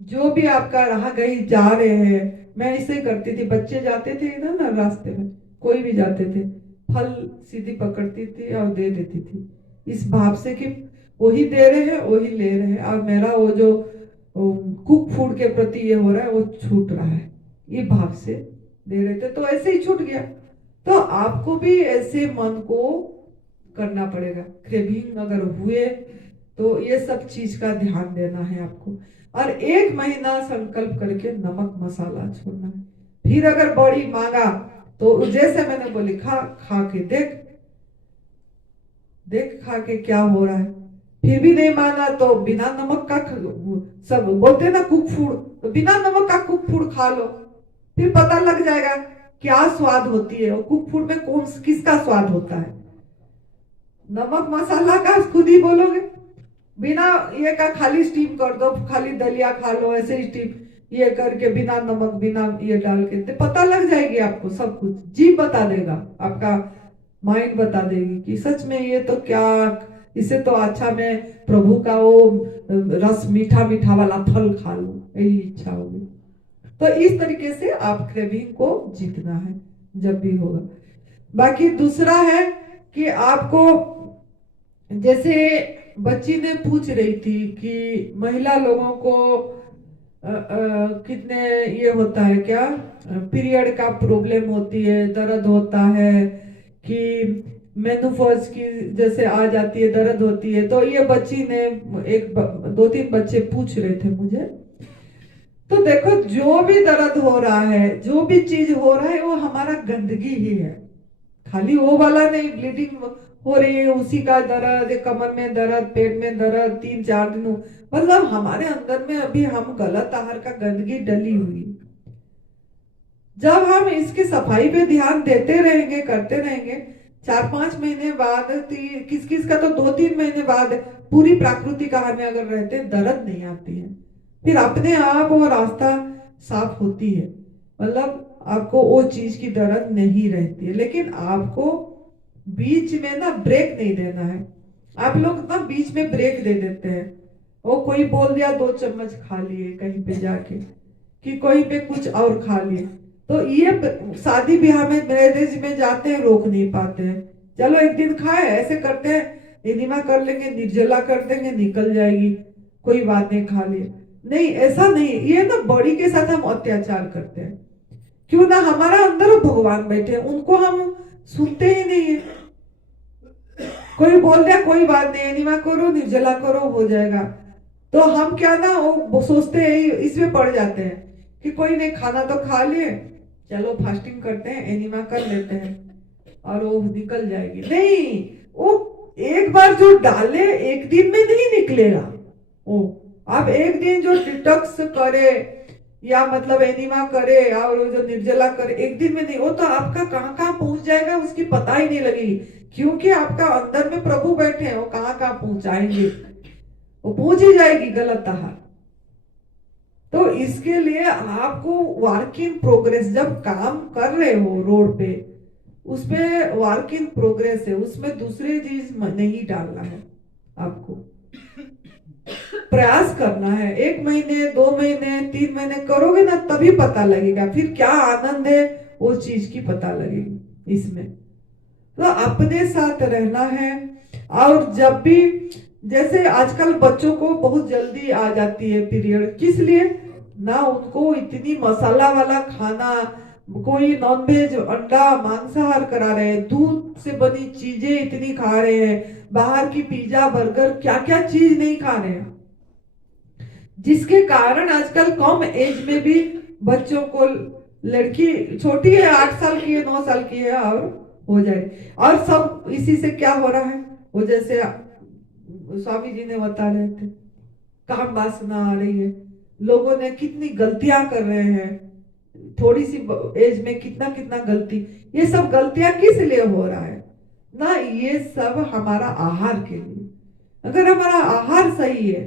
जो भी आपका रहा गई जा रहे हैं, मैं इसे करती थी, बच्चे जाते थे इधर ना रास्ते में, कोई भी जाते थे, फल सीधी पकड़ती थी और दे देती थी, इस भाव से कि वही दे रहे हैं वही ले रहे हैं, और मेरा वो जो कुक फूड के प्रति ये हो रहा है वो छूट रहा है, ये भाव से दे रहे थे, तो ऐसे ही छूट गया। तो आपको भी ऐसे मन को करना पड़ेगा। क्रेविंग अगर हुए तो ये सब चीज का ध्यान देना है आपको, और 1 महीना संकल्प करके नमक मसाला छोड़ना है। फिर अगर बॉडी मांगा तो जैसे मैंने बोली, खा के देख खा के क्या हो रहा है। फिर भी नहीं माना तो बिना नमक का, सब बोलते ना कुक फूड, तो बिना नमक का कुक कुक फूड खा लो, फिर पता लग जाएगा क्या स्वाद होती है, और कुक फूड में कौन किसका स्वाद होता है। नमक मसाला का खुद ही बोलोगे, बिना ये का खाली स्टीम कर दो, खाली दलिया खा लो, ऐसे ही स्टीम ये करके बिना नमक बिना ये डाल के, तो पता लग जाएगी आपको सब कुछ। जीभ बता देगा, आपका माइंड बता देगी कि सच में ये तो क्या, इसे तो अच्छा मैं प्रभु का वो रस मीठा मीठा वाला फल खा लूं, यही इच्छा होगी। तो इस तरीके से आप क्रेविंग को जीतना है जब भी होगा। बाकी दूसरा है कि आपको, जैसे बच्ची ने पूछ रही थी कि महिला लोगों को कितने ये होता है क्या, पीरियड का प्रॉब्लम होती है, दर्द होता है, कि मेनोपॉज की जैसे आ जाती है, दर्द होती है। तो ये बच्ची ने दो तीन बच्चे पूछ रहे थे मुझे। तो देखो, जो भी दर्द हो रहा है, जो भी चीज हो रहा है, वो हमारा गंदगी ही है। खाली वो वाला नहीं, ब्लीडिंग हो रही है उसी का दर्द, कमर में दर्द, पेट में दर्द 3-4 दिन, मतलब हमारे अंदर में अभी हम गलत आहार का गंदगी डली हुई। जब हम इसकी सफाई पे ध्यान देते रहेंगे, करते रहेंगे, 4-5 महीने बाद, किस किस का तो 2-3 महीने बाद पूरी प्राकृतिक आहार में अगर रहते, दर्द नहीं आती है, फिर अपने आप वो रास्ता साफ होती है, मतलब आपको वो चीज की दर्द नहीं रहती है। लेकिन आपको बीच में ना ब्रेक नहीं देना है। आप लोग ना बीच में ब्रेक दे देते हैं, वो कोई बोल दिया 2 चम्मच खा लिए कहीं पे जाके, कि कोई पे कुछ और खा लिए, तो ये शादी ब्याह में मैरिज में जाते हैं, रोक नहीं पाते हैं। चलो एक दिन खाए, ऐसे करते हैं, एनिमा कर लेंगे, निर्जला कर देंगे, निकल जाएगी, कोई बात नहीं, खा लिए। नहीं, ऐसा नहीं, ये ना बॉडी के साथ हम अत्याचार करते हैं। क्यों ना, हमारा अंदर भगवान बैठे, उनको हम सुनते ही नहीं है। कोई बोल दिया कोई बात नहीं, एनिमा करो, निर्जला करो, हो जाएगा, तो हम क्या ना वो सोचते हैं, इसमें पड़ जाते हैं कि कोई नहीं, खाना तो खा लिए, चलो फास्टिंग करते हैं, एनिमा कर लेते हैं और वो निकल जाएगी। नहीं, वो एक बार जो डाले एक दिन में नहीं निकलेगा। वो आप एक दिन जो डिटॉक्स करे, या मतलब एनिमा करे और जो निर्जला करे, एक दिन में नहीं, वो तो आपका कहाँ कहाँ पहुंच जाएगा उसकी पता ही नहीं लगेगी, क्योंकि आपका अंदर में प्रभु बैठे हैं, वो कहाँ कहाँ पहुंचाएंगे, वो पहुंच ही जाएगी गलत आहार। तो इसके लिए आपको वर्क इन प्रोग्रेस, जब काम कर रहे हो रोड पे, उसमें वर्क इन प्रोग्रेस है, उसमें दूसरी चीज नहीं डालना है। आपको प्रयास करना है, 1 महीने 2 महीने 3 महीने करोगे ना, तभी पता लगेगा फिर क्या आनंद है, वो चीज की पता लगेगी इसमें। तो अपने साथ रहना है। और जब भी, जैसे आजकल बच्चों को बहुत जल्दी आ जाती है पीरियड, किस लिए ना, उनको इतनी मसाला वाला खाना, कोई नॉनवेज, अंडा, मांसाहार करा रहे हैं, दूध से बनी चीजें इतनी खा रहे हैं, बाहर की पिज्जा बर्गर क्या क्या चीज नहीं खा रहे हैं, जिसके कारण आजकल कम एज में भी बच्चों को, लड़की छोटी है 8 साल की है, 9 साल की है, और हो जाए। और सब इसी से क्या हो रहा है, वो जैसे स्वामी जी ने बता रहे थे, काम वासना आ रही है, लोगों ने कितनी गलतियां कर रहे हैं, थोड़ी सी एज में कितना कितना गलती, ये सब गलतियां किस लिए हो रहा है ना, ये सब हमारा आहार के लिए। अगर हमारा आहार सही है,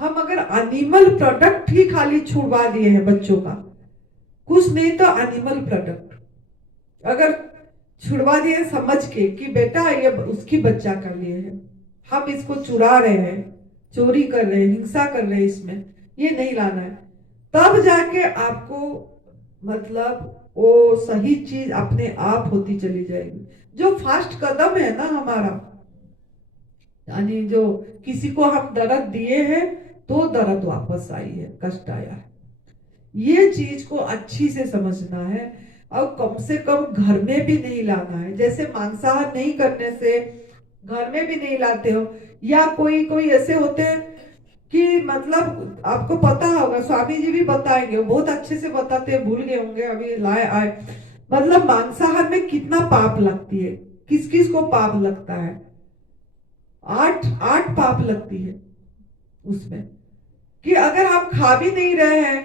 हम अगर एनिमल प्रोडक्ट ही खाली छुड़वा दिए हैं बच्चों का, कुछ नहीं तो एनिमल प्रोडक्ट अगर छुड़वा दिए समझ के कि बेटा ये उसकी बच्चा का लिए है, हम इसको चुरा रहे हैं, चोरी कर रहे हैं, हिंसा कर रहे हैं, इसमें ये नहीं लाना है, तब जाके आपको मतलब वो सही चीज अपने आप होती चली जाएगी। जो फर्स्ट कदम है ना हमारा, यानी जो किसी को हम दर्द दिए हैं तो दर्द वापस आई है, कष्ट आया है, ये चीज को अच्छी से समझना है, और कम से कम घर में भी नहीं लाना है। जैसे मांसाहार नहीं करने से घर में भी नहीं लाते हो, या कोई कोई ऐसे होते हैं कि मतलब आपको पता होगा, स्वामी जी भी बताएंगे, वो बहुत अच्छे से बताते हैं, भूल गए होंगे अभी लाए आए, मतलब मांसाहार में कितना पाप लगती है, किस किस को पाप लगता है, 8 पाप लगती है उसमें, कि अगर आप खा भी नहीं रहे हैं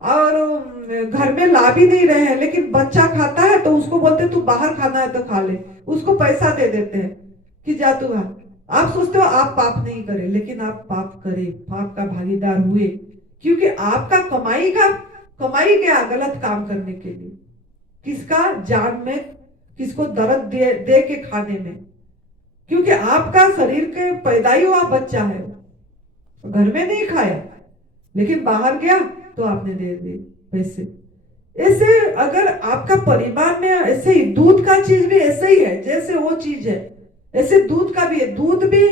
और घर में ला भी नहीं रहे हैं, लेकिन बच्चा खाता है तो उसको बोलते हैं, तू बाहर खाना है तो खा ले, उसको पैसा दे देते हैं कि जा तू खा। आप सोचते हो आप पाप नहीं करे, लेकिन आप पाप करे, पाप का भागीदार हुए, क्योंकि आपका कमाई गया गलत काम करने के लिए, किसका जान में, किसको दर्द दे के खाने में, क्योंकि आपका शरीर के पैदा ही हुआ बच्चा है, घर में नहीं खाया लेकिन बाहर गया तो आपने दे दिए पैसे। ऐसे अगर आपका परिवार में ऐसे ही दूध का चीज भी ऐसे ही है, जैसे वो चीज है ऐसे दूध का भी है। दूध भी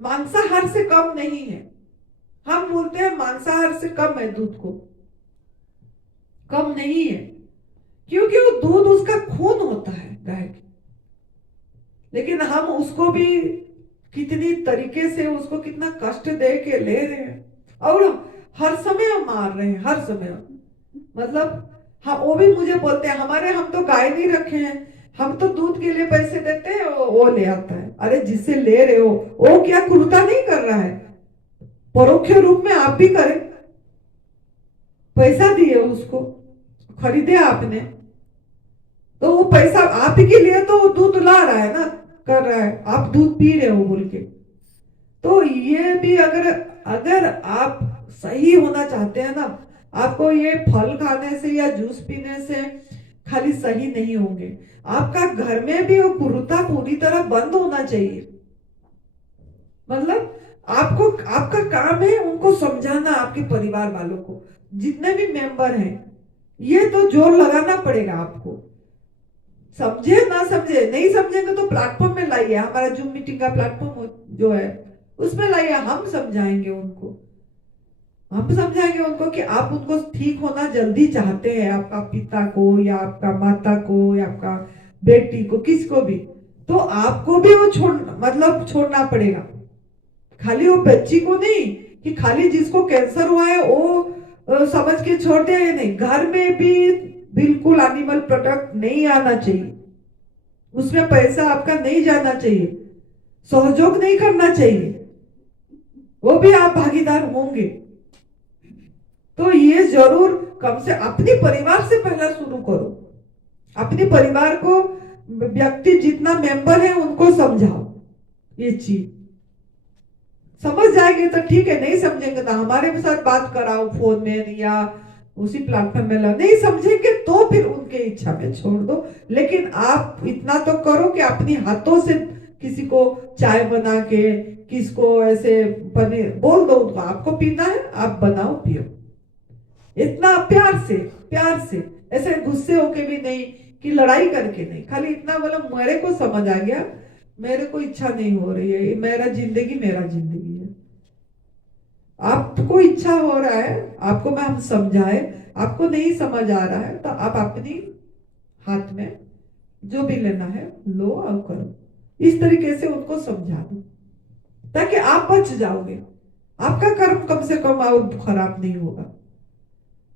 मांसाहार से कम नहीं है। हम बोलते हैं मांसाहार से कम है, दूध को कम नहीं है, क्योंकि वो दूध उसका खून होता है गाय की, लेकिन हम उसको भी कितनी तरीके से उसको कितना कष्ट दे के ले रहे हैं, और हर समय मार रहे हैं, हर समय। मतलब हाँ, वो भी मुझे बोलते हैं हम तो गाय नहीं रखे हैं, हम तो दूध के लिए पैसे देते हैं, वो ले आता है। अरे जिससे ले रहे हो वो क्या क्रूरता नहीं कर रहा है? परोक्ष रूप में आप भी करें, पैसा दिए उसको, खरीदे आपने, तो वो पैसा आप ही के लिए तो वो दूध ला रहा है ना, कर रहा है, आप दूध पी रहे हो बोल के। तो ये भी अगर आप सही होना चाहते हैं ना, आपको ये फल खाने से या जूस पीने से खाली सही नहीं होंगे, आपका घर में भी वो क्रूरता पूरी तरह बंद होना चाहिए। मतलब आपका काम है उनको समझाना, आपके परिवार वालों को, जितने भी मेंबर हैं, ये तो जोर लगाना पड़ेगा आपको। समझे ना समझे, नहीं समझेंगे तो प्लेटफॉर्म में लाइए, हमारा जूम मीटिंग का प्लेटफॉर्म जो है उसमें लाइए, हम समझाएंगे उनको, हम समझाएंगे उनको कि आप उनको ठीक होना जल्दी चाहते हैं, आपका पिता को या आपका माता को या आपका बेटी को, किसको भी, तो आपको भी वो छोड़ना पड़ेगा। खाली वो बच्ची को नहीं कि खाली जिसको कैंसर हुआ है वो समझ के छोड़ दिया, ये नहीं। घर में भी बिल्कुल एनिमल प्रोडक्ट नहीं आना चाहिए, उसमें पैसा आपका नहीं जाना चाहिए, सहयोग नहीं करना चाहिए, वो भी आप भागीदार होंगे। तो ये जरूर कम से अपने परिवार से पहला शुरू करो, अपने परिवार को, व्यक्ति जितना मेंबर है उनको समझाओ, ये चीज समझ जाएंगे तो ठीक है, नहीं समझेंगे तो हमारे साथ बात कराओ फोन में या उसी प्लेटफॉर्म में, नहीं समझेंगे तो फिर उनके इच्छा में छोड़ दो। लेकिन आप इतना तो करो कि अपने हाथों से किसी को चाय बना के, किसको ऐसे पनीर बोल दो, उनको आपको पीना है आप बनाओ पियो, इतना प्यार से ऐसे गुस्से होके भी नहीं कि लड़ाई करके नहीं, खाली इतना बोलो मेरे को समझ आ गया, मेरे को इच्छा नहीं हो रही है, मेरा जिंदगी है, आपको इच्छा हो रहा है, आपको मैं हम समझाए, आपको नहीं समझ आ रहा है तो आप अपनी हाथ में जो भी लेना है लो और करो, इस तरीके से उनको समझा दो ताकि आप बच जाओगे, आपका कर्म कम से कम और खराब नहीं होगा।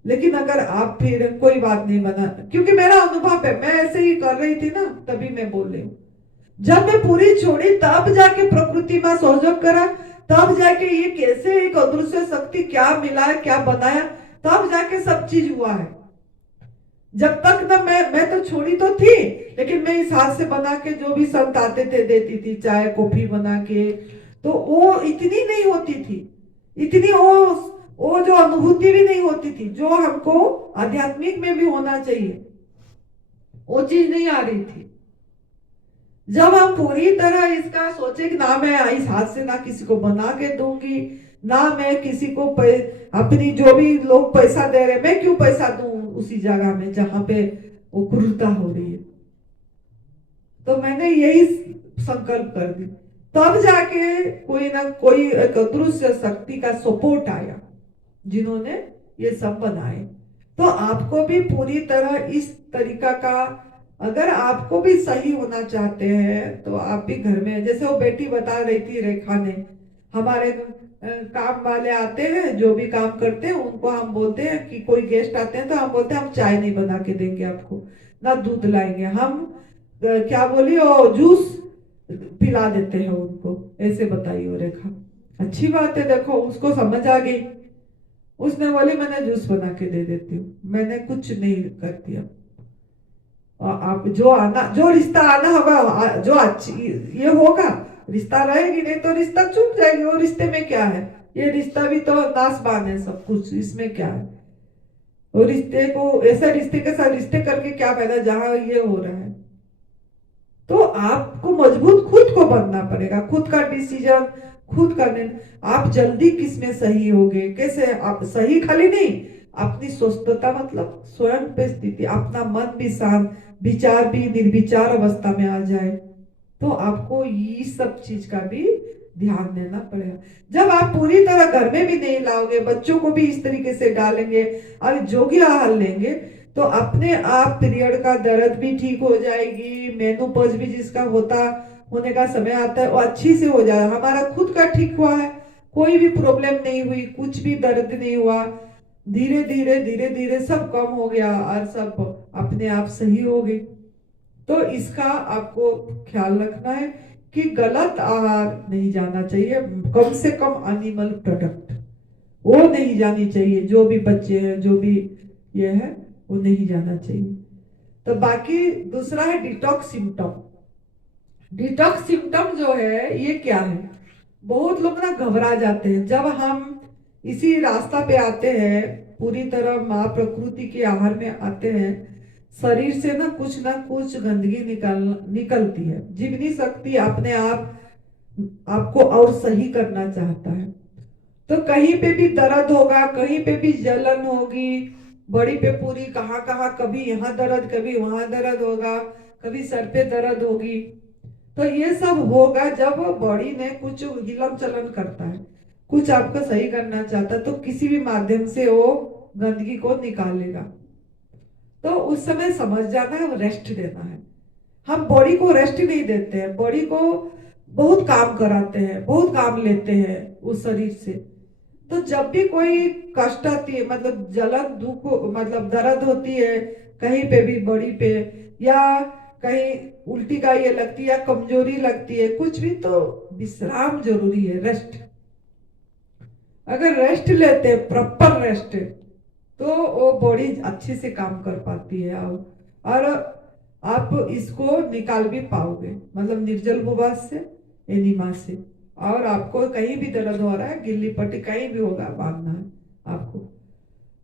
लेकिन अगर आप फिर कोई बात नहीं बना, क्योंकि मेरा अनुभव है, मैं ऐसे ही कर रही थी ना, तभी मैं बोल रही हूँ, जब मैं पूरी छोड़ी तब जाके प्रकृति में सहयोग करा, तब जाके ये कैसे एक अदृश्य शक्ति क्या मिला है, क्या बनाया, तब जाके सब चीज हुआ है। जब तक ना मैं तो छोड़ी तो थी, लेकिन मैं इस हाथ से बना के जो भी संत आते थे देती थी, चाय कॉफी बना के, तो वो इतनी नहीं होती थी, इतनी वो जो अनुभूति भी नहीं होती थी जो हमको आध्यात्मिक में भी होना चाहिए, वो चीज नहीं आ रही थी। जब हम पूरी तरह इसका सोचे कि ना मैं इस हाथ से ना किसी को बना के दूंगी, ना मैं किसी को अपनी जो भी लोग पैसा दे रहे, मैं क्यों पैसा दूं उसी जगह में जहां पे वो क्रूरता हो रही है, तो मैंने यही संकल्प कर दी। तब जाके कोई ना कोई एक अदृश्य शक्ति का सपोर्ट आया जिन्होंने ये सब बनाए। तो आपको भी पूरी तरह इस तरीका का, अगर आपको भी सही होना चाहते हैं तो आप भी घर में, जैसे वो बेटी बता रही थी रेखा ने, हमारे काम वाले आते हैं जो भी काम करते हैं उनको हम बोलते हैं कि कोई गेस्ट आते हैं तो हम बोलते हैं हम चाय नहीं बना के देंगे आपको, ना दूध लाएंगे, हम क्या बोली वो जूस पिला देते हैं उनको, ऐसे बताइए रेखा। अच्छी बात है, देखो उसको समझ आ गई, उसने बोली मैंने जूस बना के दे देती हूँ, मैंने कुछ नहीं करती। अब आप जो रिश्ता आना होगा, जो अच्छी ये होगा, रिश्ता रहेगी, नहीं तो रिश्ता छूट जाएगी। वो रिश्ते में क्या है, ये रिश्ता भी तो नासबान है सब कुछ, इसमें क्या है। वो रिश्ते को ऐसे रिश्ते के साथ रिश्ते करके क्या फायदा जहां ये हो रहा है। तो आपको मजबूत खुद को बनना पड़ेगा, खुद का डिसीजन खुद करने। आप जल्दी किस में सही होगे, कैसे आप सही खाली नहीं, अपनी स्वस्थता मतलब स्वयं पे स्थिति, अपना मन भी शांत, विचार भी निर्विचार अवस्था में आ जाए। तो आपको ये सब चीज का भी ध्यान देना पड़ेगा। जब आप पूरी तरह घर में भी नहीं लाओगे, बच्चों को भी इस तरीके से डालेंगे और जोगी आहार लेंगे, तो अपने आप पीरियड का दर्द भी ठीक हो जाएगी, मेनोपॉज भी जिसका होने का समय आता है वो अच्छी से हो जाएगा। हमारा खुद का ठीक हुआ है, कोई भी प्रॉब्लम नहीं हुई, कुछ भी दर्द नहीं हुआ, धीरे धीरे सब कम हो गया और सब अपने आप सही हो गई। तो इसका आपको ख्याल रखना है कि गलत आहार नहीं जाना चाहिए, कम से कम एनिमल प्रोडक्ट वो नहीं जानी चाहिए। जो भी बच्चे हैं, जो भी ये है, वो नहीं जाना चाहिए। तो बाकी दूसरा है डिटॉक्स सिम्टम। डिटॉक्स सिम्टम जो है ये क्या है, बहुत लोग ना घबरा जाते हैं जब हम इसी रास्ता पे आते हैं, पूरी तरह माँ प्रकृति के आहार में आते हैं। शरीर से ना कुछ गंदगी निकलती है, जीवनी शक्ति अपने आप आपको और सही करना चाहता है। तो कहीं पे भी दर्द होगा, कहीं पे भी जलन होगी, बॉडी पे पूरी कहाँ कहाँ, कभी यहाँ दर्द कभी वहां दर्द होगा, कभी सर पे दर्द होगी। तो ये सब होगा जब बॉडी ने कुछ हिलन चलन करता है, कुछ आपको सही करना चाहता है, तो किसी भी माध्यम से वो गंदगी को निकालेगा। तो उस समय समझ जाना है, रेस्ट देना है। हम बॉडी को रेस्ट नहीं देते हैं, बॉडी को बहुत काम कराते हैं, बहुत काम लेते हैं उस शरीर से। तो जब भी कोई कष्ट आती है, मतलब जलन दुख मतलब दर्द होती है कहीं पे भी बॉडी पे, या कहीं उल्टी का ये लगती है या कमजोरी लगती है कुछ भी, तो विश्राम जरूरी है, रेस्ट। अगर रेस्ट लेते हैं, प्रॉपर रेस्ट, तो वो बॉडी अच्छे से काम कर पाती है और आप इसको निकाल भी पाओगे, मतलब निर्जल उपवास से, एनिमा से। और आपको कहीं भी दर्द हो रहा है, गिल्ली पट्टी कहीं भी होगा, बांधना है आपको।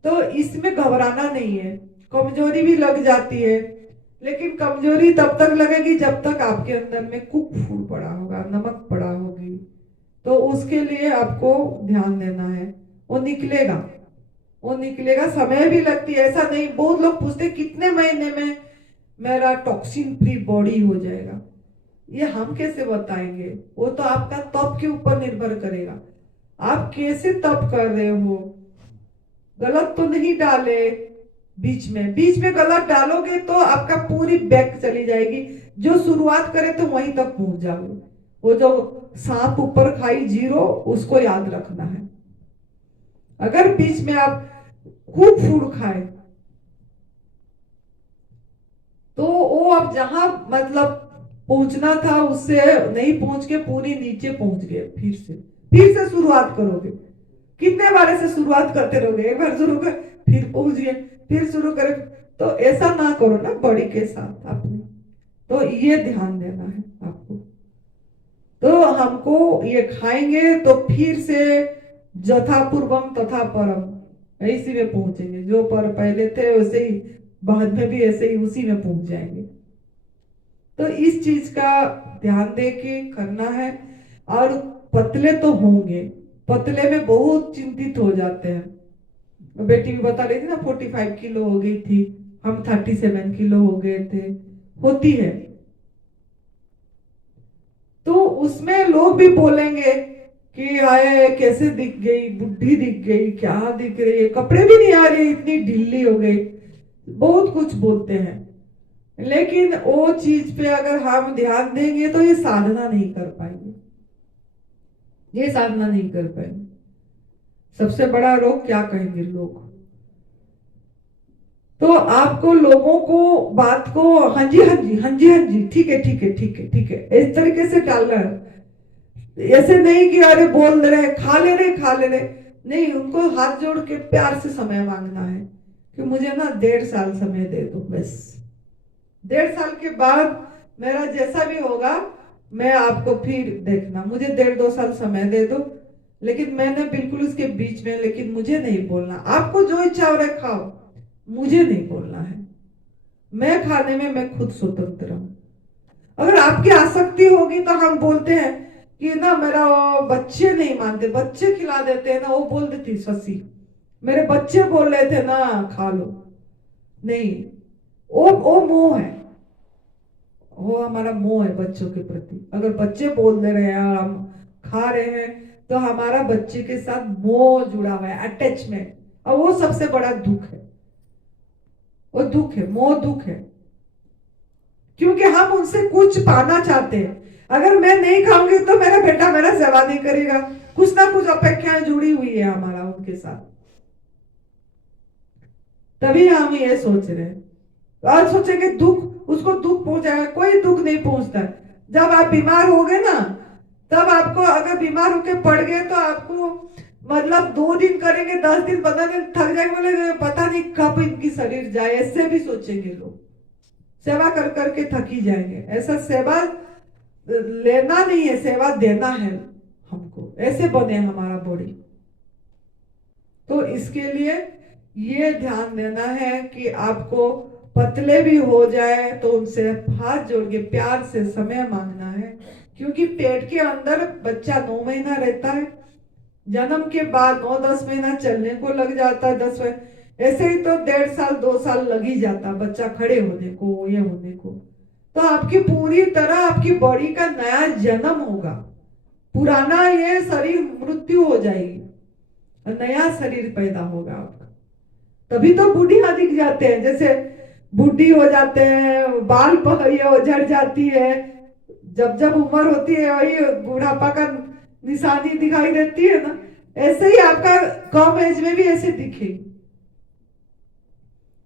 तो इसमें घबराना नहीं है। कमजोरी भी लग जाती है, लेकिन कमजोरी तब तक लगेगी जब तक आपके अंदर में कुक फूड पड़ा होगा, नमक पड़ा होगी। तो उसके लिए आपको ध्यान देना है, वो निकलेगा, समय भी लगती है। ऐसा नहीं, बहुत लोग पूछते कितने महीने में मेरा टॉक्सिन फ्री बॉडी हो जाएगा। ये हम कैसे बताएंगे, वो तो आपका तप के ऊपर निर्भर करेगा, आप कैसे तप कर रहे हो। गलत तो नहीं डाले बीच में गलत डालोगे तो आपका पूरी बैक चली जाएगी। जो शुरुआत करे तो वहीं तक पहुंच जाओगे। वो जो सांप ऊपर खाई जीरो, उसको याद रखना है। अगर बीच में आप खूब फूड खाए तो वो आप जहां मतलब पहुंचना था उससे नहीं पहुंच के पूरी नीचे पहुंच गए। फिर से शुरुआत करोगे, कितने बार से शुरुआत करते रहोगे, एक बार शुरू कर फिर पहुंच गए, फिर शुरू करें। तो ऐसा ना करो ना बॉडी के साथ अपने। तो ये ध्यान देना है आपको। तो हमको ये खाएंगे तो फिर से जथा पूर्वम तथा परम इसी में पहुंचेंगे, जो पर पहले थे वैसे ही बाद में भी ऐसे ही उसी में पहुंच जाएंगे। तो इस चीज का ध्यान दे के करना है। और पतले तो होंगे, पतले में बहुत चिंतित हो जाते हैं। बेटी भी बता रही थी ना, 45 किलो हो गई थी, हम 37 किलो हो गए थे, होती है। तो उसमें लोग भी बोलेंगे कि आए कैसे दिख गई, बुढ़ी दिख गई, क्या दिख रही है, कपड़े भी नहीं आ रहे, इतनी ढीली हो गई, बहुत कुछ बोलते हैं। लेकिन वो चीज पे अगर हम ध्यान देंगे तो ये साधना नहीं कर पाएंगे, ये साधना नहीं कर पाएंगे। सबसे बड़ा रोग क्या कहेंगे लोग। तो आपको लोगों को बात को हाँ जी हाँ जी हाँ जी हाँ जी ठीक है ठीक है ठीक है ठीक है इस तरीके से टालना है। ऐसे नहीं कि अरे बोल रहे खा ले रहे नहीं, उनको हाथ जोड़ के प्यार से समय मांगना है कि मुझे ना 1.5 साल समय दे दो बस। 1.5 साल के बाद मेरा जैसा भी होगा मैं आपको फिर देखना, मुझे 1.5-2 साल समय दे दो, लेकिन मैंने बिल्कुल उसके बीच में, लेकिन मुझे नहीं बोलना। आपको जो इच्छा हो रहा है खाओ, मुझे नहीं बोलना है। मैं खाने में मैं खुद स्वतंत्र हूं। अगर आपकी आसक्ति होगी तो हम बोलते हैं कि ना मेरा बच्चे नहीं मानते, बच्चे खिला देते हैं ना, वो बोल देती शशि मेरे बच्चे बोल रहे थे ना खा लो। नहीं, वो मोह है, वो हमारा मोह है बच्चों के प्रति। अगर बच्चे बोल दे रहे हैं और हम खा रहे हैं तो हमारा बच्चे के साथ मोह जुड़ा हुआ है, अटैचमेंट। और वो सबसे बड़ा दुख है, वो दुख है, मोह दुख है, क्योंकि हम उनसे कुछ पाना चाहते हैं। अगर मैं नहीं खाऊंगी तो मेरा बेटा मेरा सेवा नहीं करेगा, कुछ ना कुछ अपेक्षाएं जुड़ी हुई है हमारा उनके साथ। तभी हम ये सोच रहे हैं और सोचेंगे दुख, उसको दुख पहुंचाएगा, कोई दुख नहीं पहुंचता। जब आप बीमार हो गए ना, तब आपको अगर बीमार होके पड़ गए तो आपको मतलब 2 दिन करेंगे, 10 दिन 15 दिन थक जाएंगे, बोले पता नहीं कब इनकी शरीर जाए, ऐसे भी सोचेंगे लोग। सेवा कर करके थकी जाएंगे। ऐसा सेवा लेना नहीं है, सेवा देना है हमको, ऐसे बने हमारा बॉडी। तो इसके लिए ये ध्यान देना है कि आपको पतले भी हो जाए तो उनसे हाथ जोड़ के प्यार से समय मांगना है, क्योंकि पेट के अंदर बच्चा 9 महीना रहता है, जन्म के बाद 9-10 महीना चलने को लग जाता है, 10 महीने ऐसे ही तो 1.5 साल 2 साल लग ही जाता बच्चा खड़े होने को, ये होने को। तो आपकी पूरी तरह आपकी बॉडी का नया जन्म होगा, पुराना ये शरीर मृत्यु हो जाएगी, नया शरीर पैदा होगा आपका। तभी तो बूढ़िया दिख जाते हैं, जैसे बूढ़ी हो जाते हैं, बाल ये झड़ जाती है, जब जब उम्र होती है वही बुढ़ापा का निशानी दिखाई देती है ना, ऐसे ही आपका कम एज में भी ऐसे दिखेगी।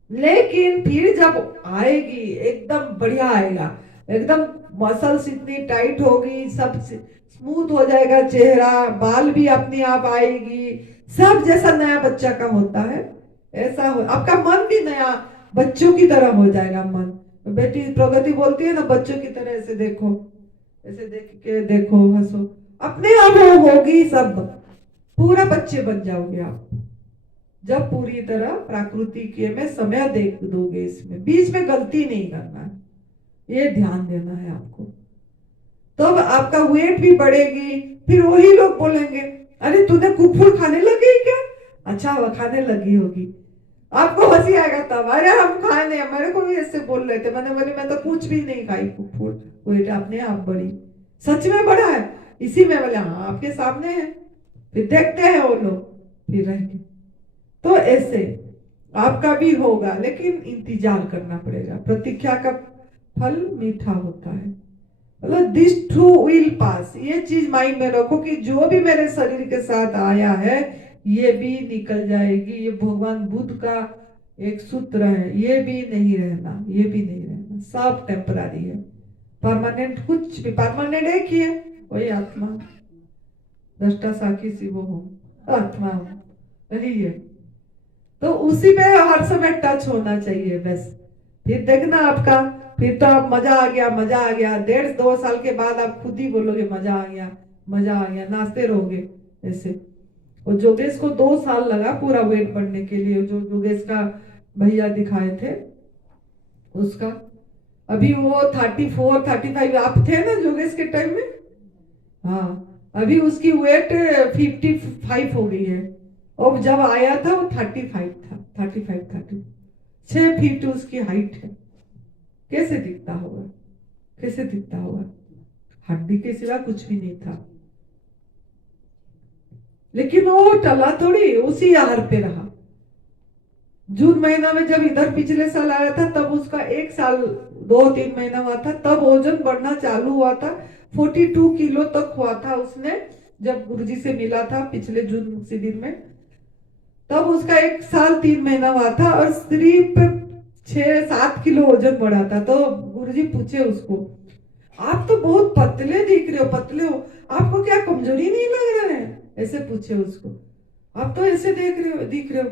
लेकिन फिर जब आएगी एकदम बढ़िया आएगा, एकदम मसल्स इतनी टाइट होगी, सब स्मूथ हो जाएगा चेहरा, बाल भी अपने आप आएगी, सब जैसा नया बच्चा का होता है ऐसा हो। आपका मन भी नया बच्चों की तरह हो जाएगा। मन बेटी प्रगति बोलती है ना, बच्चों की तरह ऐसे देखो, ऐसे देख के देखो, हंसो, अपने आप वो होगी, सब पूरा बच्चे बन जाओगे आप जब पूरी तरह प्राकृति के में समय दे दोगे। इसमें बीच में गलती नहीं करना है, ये ध्यान देना है आपको। तब आपका वेट भी बढ़ेगी। फिर वही लोग बोलेंगे अरे तूने कुकफूल खाने लगी क्या? अच्छा वो खाने लगी होगी, आपको हंसी आएगा तब, अरे हम खाए नहीं, मेरे को भी ऐसे बोल रहे थे, मैंने बोली मैं तो कुछ भी नहीं खाई कुकफूल, वेट अपने आप बढ़ी, सच में बढ़ा है। इसी में बोले हाँ आपके सामने है, फिर देखते हैं वो लोग फिर रहेंगे। तो ऐसे आपका भी होगा, लेकिन इंतजार करना पड़ेगा। प्रतीक्षा का फल मीठा होता है, मतलब दिस टू विल पास। ये चीज माइंड में रखो कि जो भी मेरे शरीर के साथ आया है ये भी निकल जाएगी। ये भगवान बुद्ध का एक सूत्र है, ये भी नहीं रहना, ये भी नहीं रहना, सब टेम्पररी है। परमानेंट कुछ भी, परमानेंट एक ही है, वही आत्मा। दृष्टा साखी शिव हो, आत्मा हो, वही है। तो उसी पे हर समय टच होना चाहिए बस। फिर देखना आपका, फिर तो आप मजा आ गया, मजा आ गया। 1.5-2 साल के बाद आप खुद ही बोलोगे मजा आ गया, मजा आ गया, नाचते रहोगे ऐसे। और जोगेश को 2 साल लगा पूरा वेट बढ़ने के लिए, जो जोगेश का भैया दिखाए थे उसका। अभी वो 34-35 आप थे ना जोगेश के टाइम में, हाँ अभी उसकी वेट 55 हो गई है, और जब आया था वो 35 था, 35-30, 6 फीट उसकी हाइट है। कैसे दिखता होगा, कैसे दिखता होगा, हड्डी के सिवा कुछ भी नहीं था। लेकिन वो टला थोड़ी, उसी आहार पे रहा। जून महीना में जब इधर पिछले साल आया था तब उसका 1 साल 2-3 महीना हुआ था, तब वजन बढ़ना चालू हुआ था, 42 किलो तक हुआ था उसने जब गुरुजी से मिला था पिछले जून शिविर में। तब उसका 1 साल 3 महीना हुआ था और सिर्फ 6-7 किलो वजन बढ़ा था। तो गुरुजी पूछे उसको आप तो बहुत पतले दिख रहे हो, पतले हो, आपको क्या कमजोरी नहीं लग रहा है? ऐसे पूछे उसको। आप तो ऐसे दिख रहे हो।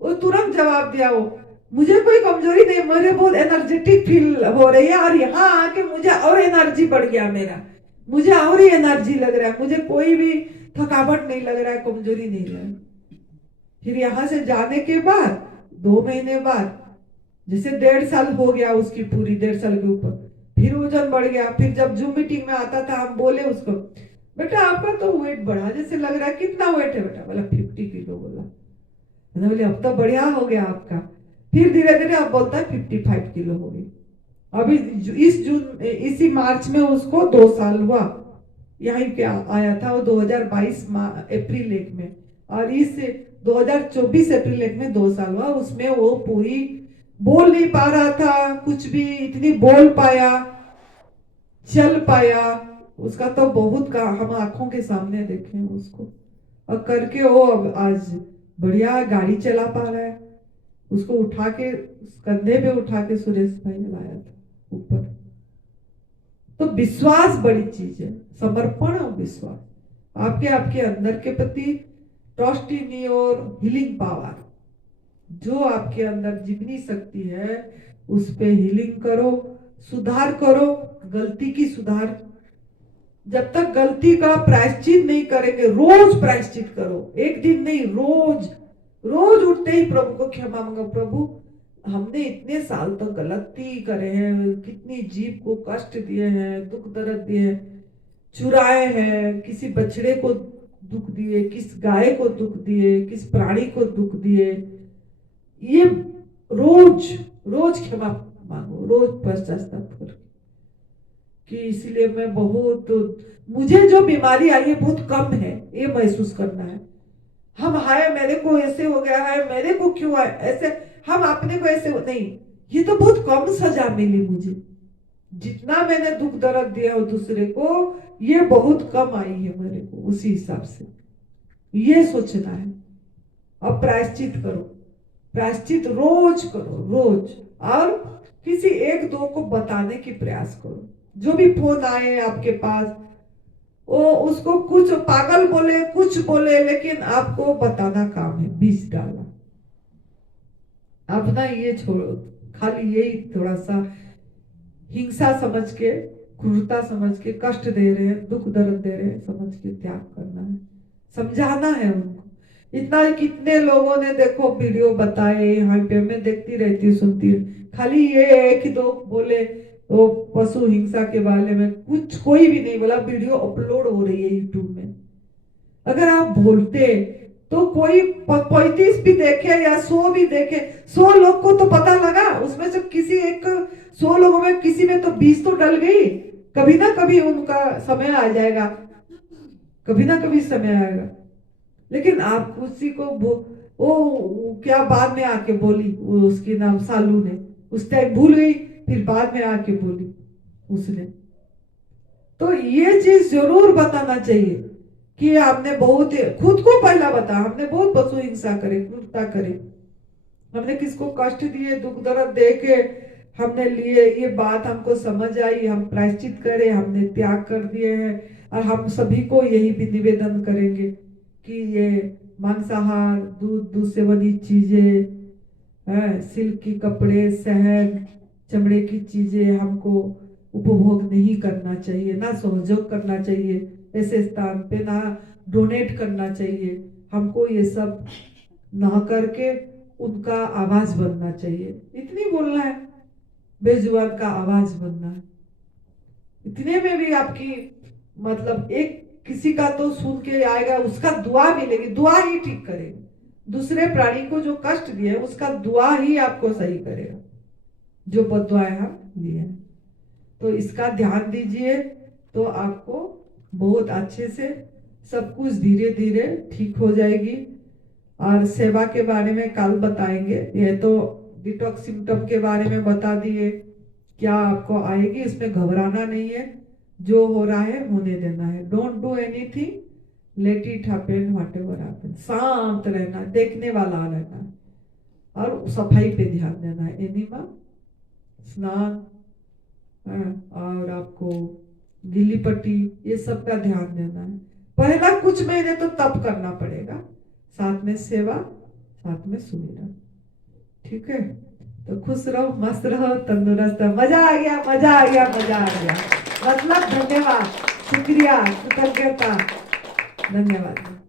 वो तुरंत जवाब दिया, वो मुझे कोई कमजोरी नहीं, मुझे बहुत एनर्जेटिक फील हो रही है और यहाँ आके मुझे और एनर्जी बढ़ गया मेरा, मुझे और ही एनर्जी लग रहा है, मुझे कोई भी थकावट नहीं लग रहा है, कमजोरी नहीं लग रहा है। फिर यहाँ से जाने के बाद 2 महीने बाद, जैसे 1.5 साल हो गया उसकी पूरी, 1.5 साल के ऊपर, फिर वजन बढ़ गया। फिर जब जूम मीटिंग में आता था हम बोले उसको, बेटा आपका तो वेट बढ़ा जैसे लग रहा है, कितना वेट है बेटा? बोला 50 किलो। बोला, मैंने बोले अब तो बढ़िया हो गया आपका। फिर धीरे धीरे अब बोलता है 55 किलो हो गई। अभी इसी मार्च में उसको 2 साल हुआ, यहीं पे आया था वो 2022 अप्रैल 1 में, और इस 2024 अप्रैल 1 में 2 साल हुआ। उसमें वो पूरी बोल नहीं पा रहा था कुछ भी, इतनी बोल पाया, चल पाया, उसका तो बहुत का हम आंखों के सामने देखे हैं उसको, और करके वो अब आज बढ़िया गाड़ी चला पा रहा है। उसको उठा के कंधे पे उठा के सुरेश भाई ने लाया था ऊपर। तो विश्वास बड़ी चीज है, समर्पण और विश्वास, आपके अंदर के प्रति trust in your healing power. जो आपके अंदर जितनी शक्ति है उस पे हीलिंग करो, सुधार करो, गलती की सुधार। जब तक गलती का प्रायश्चित नहीं करेंगे, रोज प्रायश्चित करो, एक दिन नहीं, रोज रोज उठते ही प्रभु को क्षमा मांगो, प्रभु हमने इतने साल तक गलती करे हैं, कितनी जीव को कष्ट दिए हैं, दुख दर्द दिए हैं, चुराए हैं, किसी बछड़े को दुख दिए, किस गाय को दुख दिए, किस प्राणी को दुख दिए। ये रोज रोज क्षमा मांगो, रोज पश्चाताप करो कि इसलिए मैं बहुत, मुझे जो बीमारी आई है बहुत कम है, ये महसूस करना है। हम हाय मेरे को ऐसे हो गया है, मेरे को क्यों है ऐसे, हम अपने को ऐसे नहीं, ये तो बहुत कम सजा मिली मुझे, जितना मैंने दुख दर्द दिया हो दूसरे को, ये बहुत कम आई है मेरे को, उसी हिसाब से ये सोचना है। अब प्रायश्चित करो, प्रायश्चित रोज करो, रोज, और किसी एक दो को बताने की प्रयास करो। जो भी फोन आए आपके पास, वो उसको कुछ पागल बोले, कुछ बोले, लेकिन आपको बताना काम है, बीज डालना। अपना ये छोड़ो, खाली यही थोड़ा सा हिंसा समझ के, क्रूरता समझ के, कष्ट दे रहे हैं, दुख दर्द दे रहे हैं समझ के त्याग करना है, समझाना है उनको। इतना कितने लोगों ने देखो वीडियो बताए, यहाँ पे मैं देखती रहती हूँ, सुनती हूँ, खाली ये एक दो बोले वो पशु हिंसा के बारे में, कुछ कोई भी नहीं बोला। वीडियो अपलोड हो रही है यूट्यूब में, अगर आप बोलते तो कोई 35 भी देखे या 100 भी देखे, 100 लोग को तो पता लगा, उसमें से किसी एक 100 लोगों में किसी में तो 20 तो डल गई। कभी ना कभी उनका समय आ जाएगा, कभी ना कभी समय आएगा। लेकिन आप उसी को वो क्या बाद में आके बोली, वो उसके नाम सालू ने, उस टाइम भूल गई, फिर बाद में आके बोली उसने। तो ये चीज जरूर बताना चाहिए कि आपने बहुत, खुद को पहला बता, हमने बहुत पशु हिंसा करे, क्रूरता करे, हमने किसको कष्ट दिए, दुख दर्द दे के हमने लिए, ये बात हमको समझ आई, हम प्रायश्चित करे, हमने त्याग कर दिए हैं। और हम सभी को यही भी निवेदन करेंगे कि ये मांसाहार, दूध से बनी चीजें, सिल्क की कपड़े, शहद, चमड़े की चीजें हमको उपभोग नहीं करना चाहिए, ना सहयोग करना चाहिए ऐसे स्थान पे, ना डोनेट करना चाहिए। हमको ये सब ना करके उनका आवाज बनना चाहिए, इतनी बोलना है, बेजुबान का आवाज बनना है। इतने में भी आपकी मतलब एक किसी का तो सुन के आएगा, उसका दुआ मिलेगी, दुआ ही ठीक करेगी, दूसरे प्राणी को जो कष्ट दिए उसका दुआ ही आपको सही करेगा, जो बद्दुआएं हम लिए हैं। तो इसका ध्यान दीजिए, तो आपको बहुत अच्छे से सब कुछ धीरे धीरे ठीक हो जाएगी। और सेवा के बारे में कल बताएंगे, ये तो डिटॉक्स सिम्टम के बारे में बता दिए, क्या आपको आएगी, इसमें घबराना नहीं है, जो हो रहा है होने देना है, don't do anything, let it happen whatever happen, शांत रहना, देखने वाला रहना, और सफाई पे ध्यान देना है, एनिमा, स्नान, और आपको गिल्ली पट्टी, ये सब का ध्यान देना है। पहला कुछ महीने तो तप करना पड़ेगा, साथ में सेवा, साथ में सुमिरन। ठीक है, तो खुश रहो, मस्त रहो, तंदुरुस्त रहो। मजा आ गया, मजा आ गया, मजा आ गया। मतलब धन्यवाद, शुक्रिया, कृतज्ञता, धन्यवाद।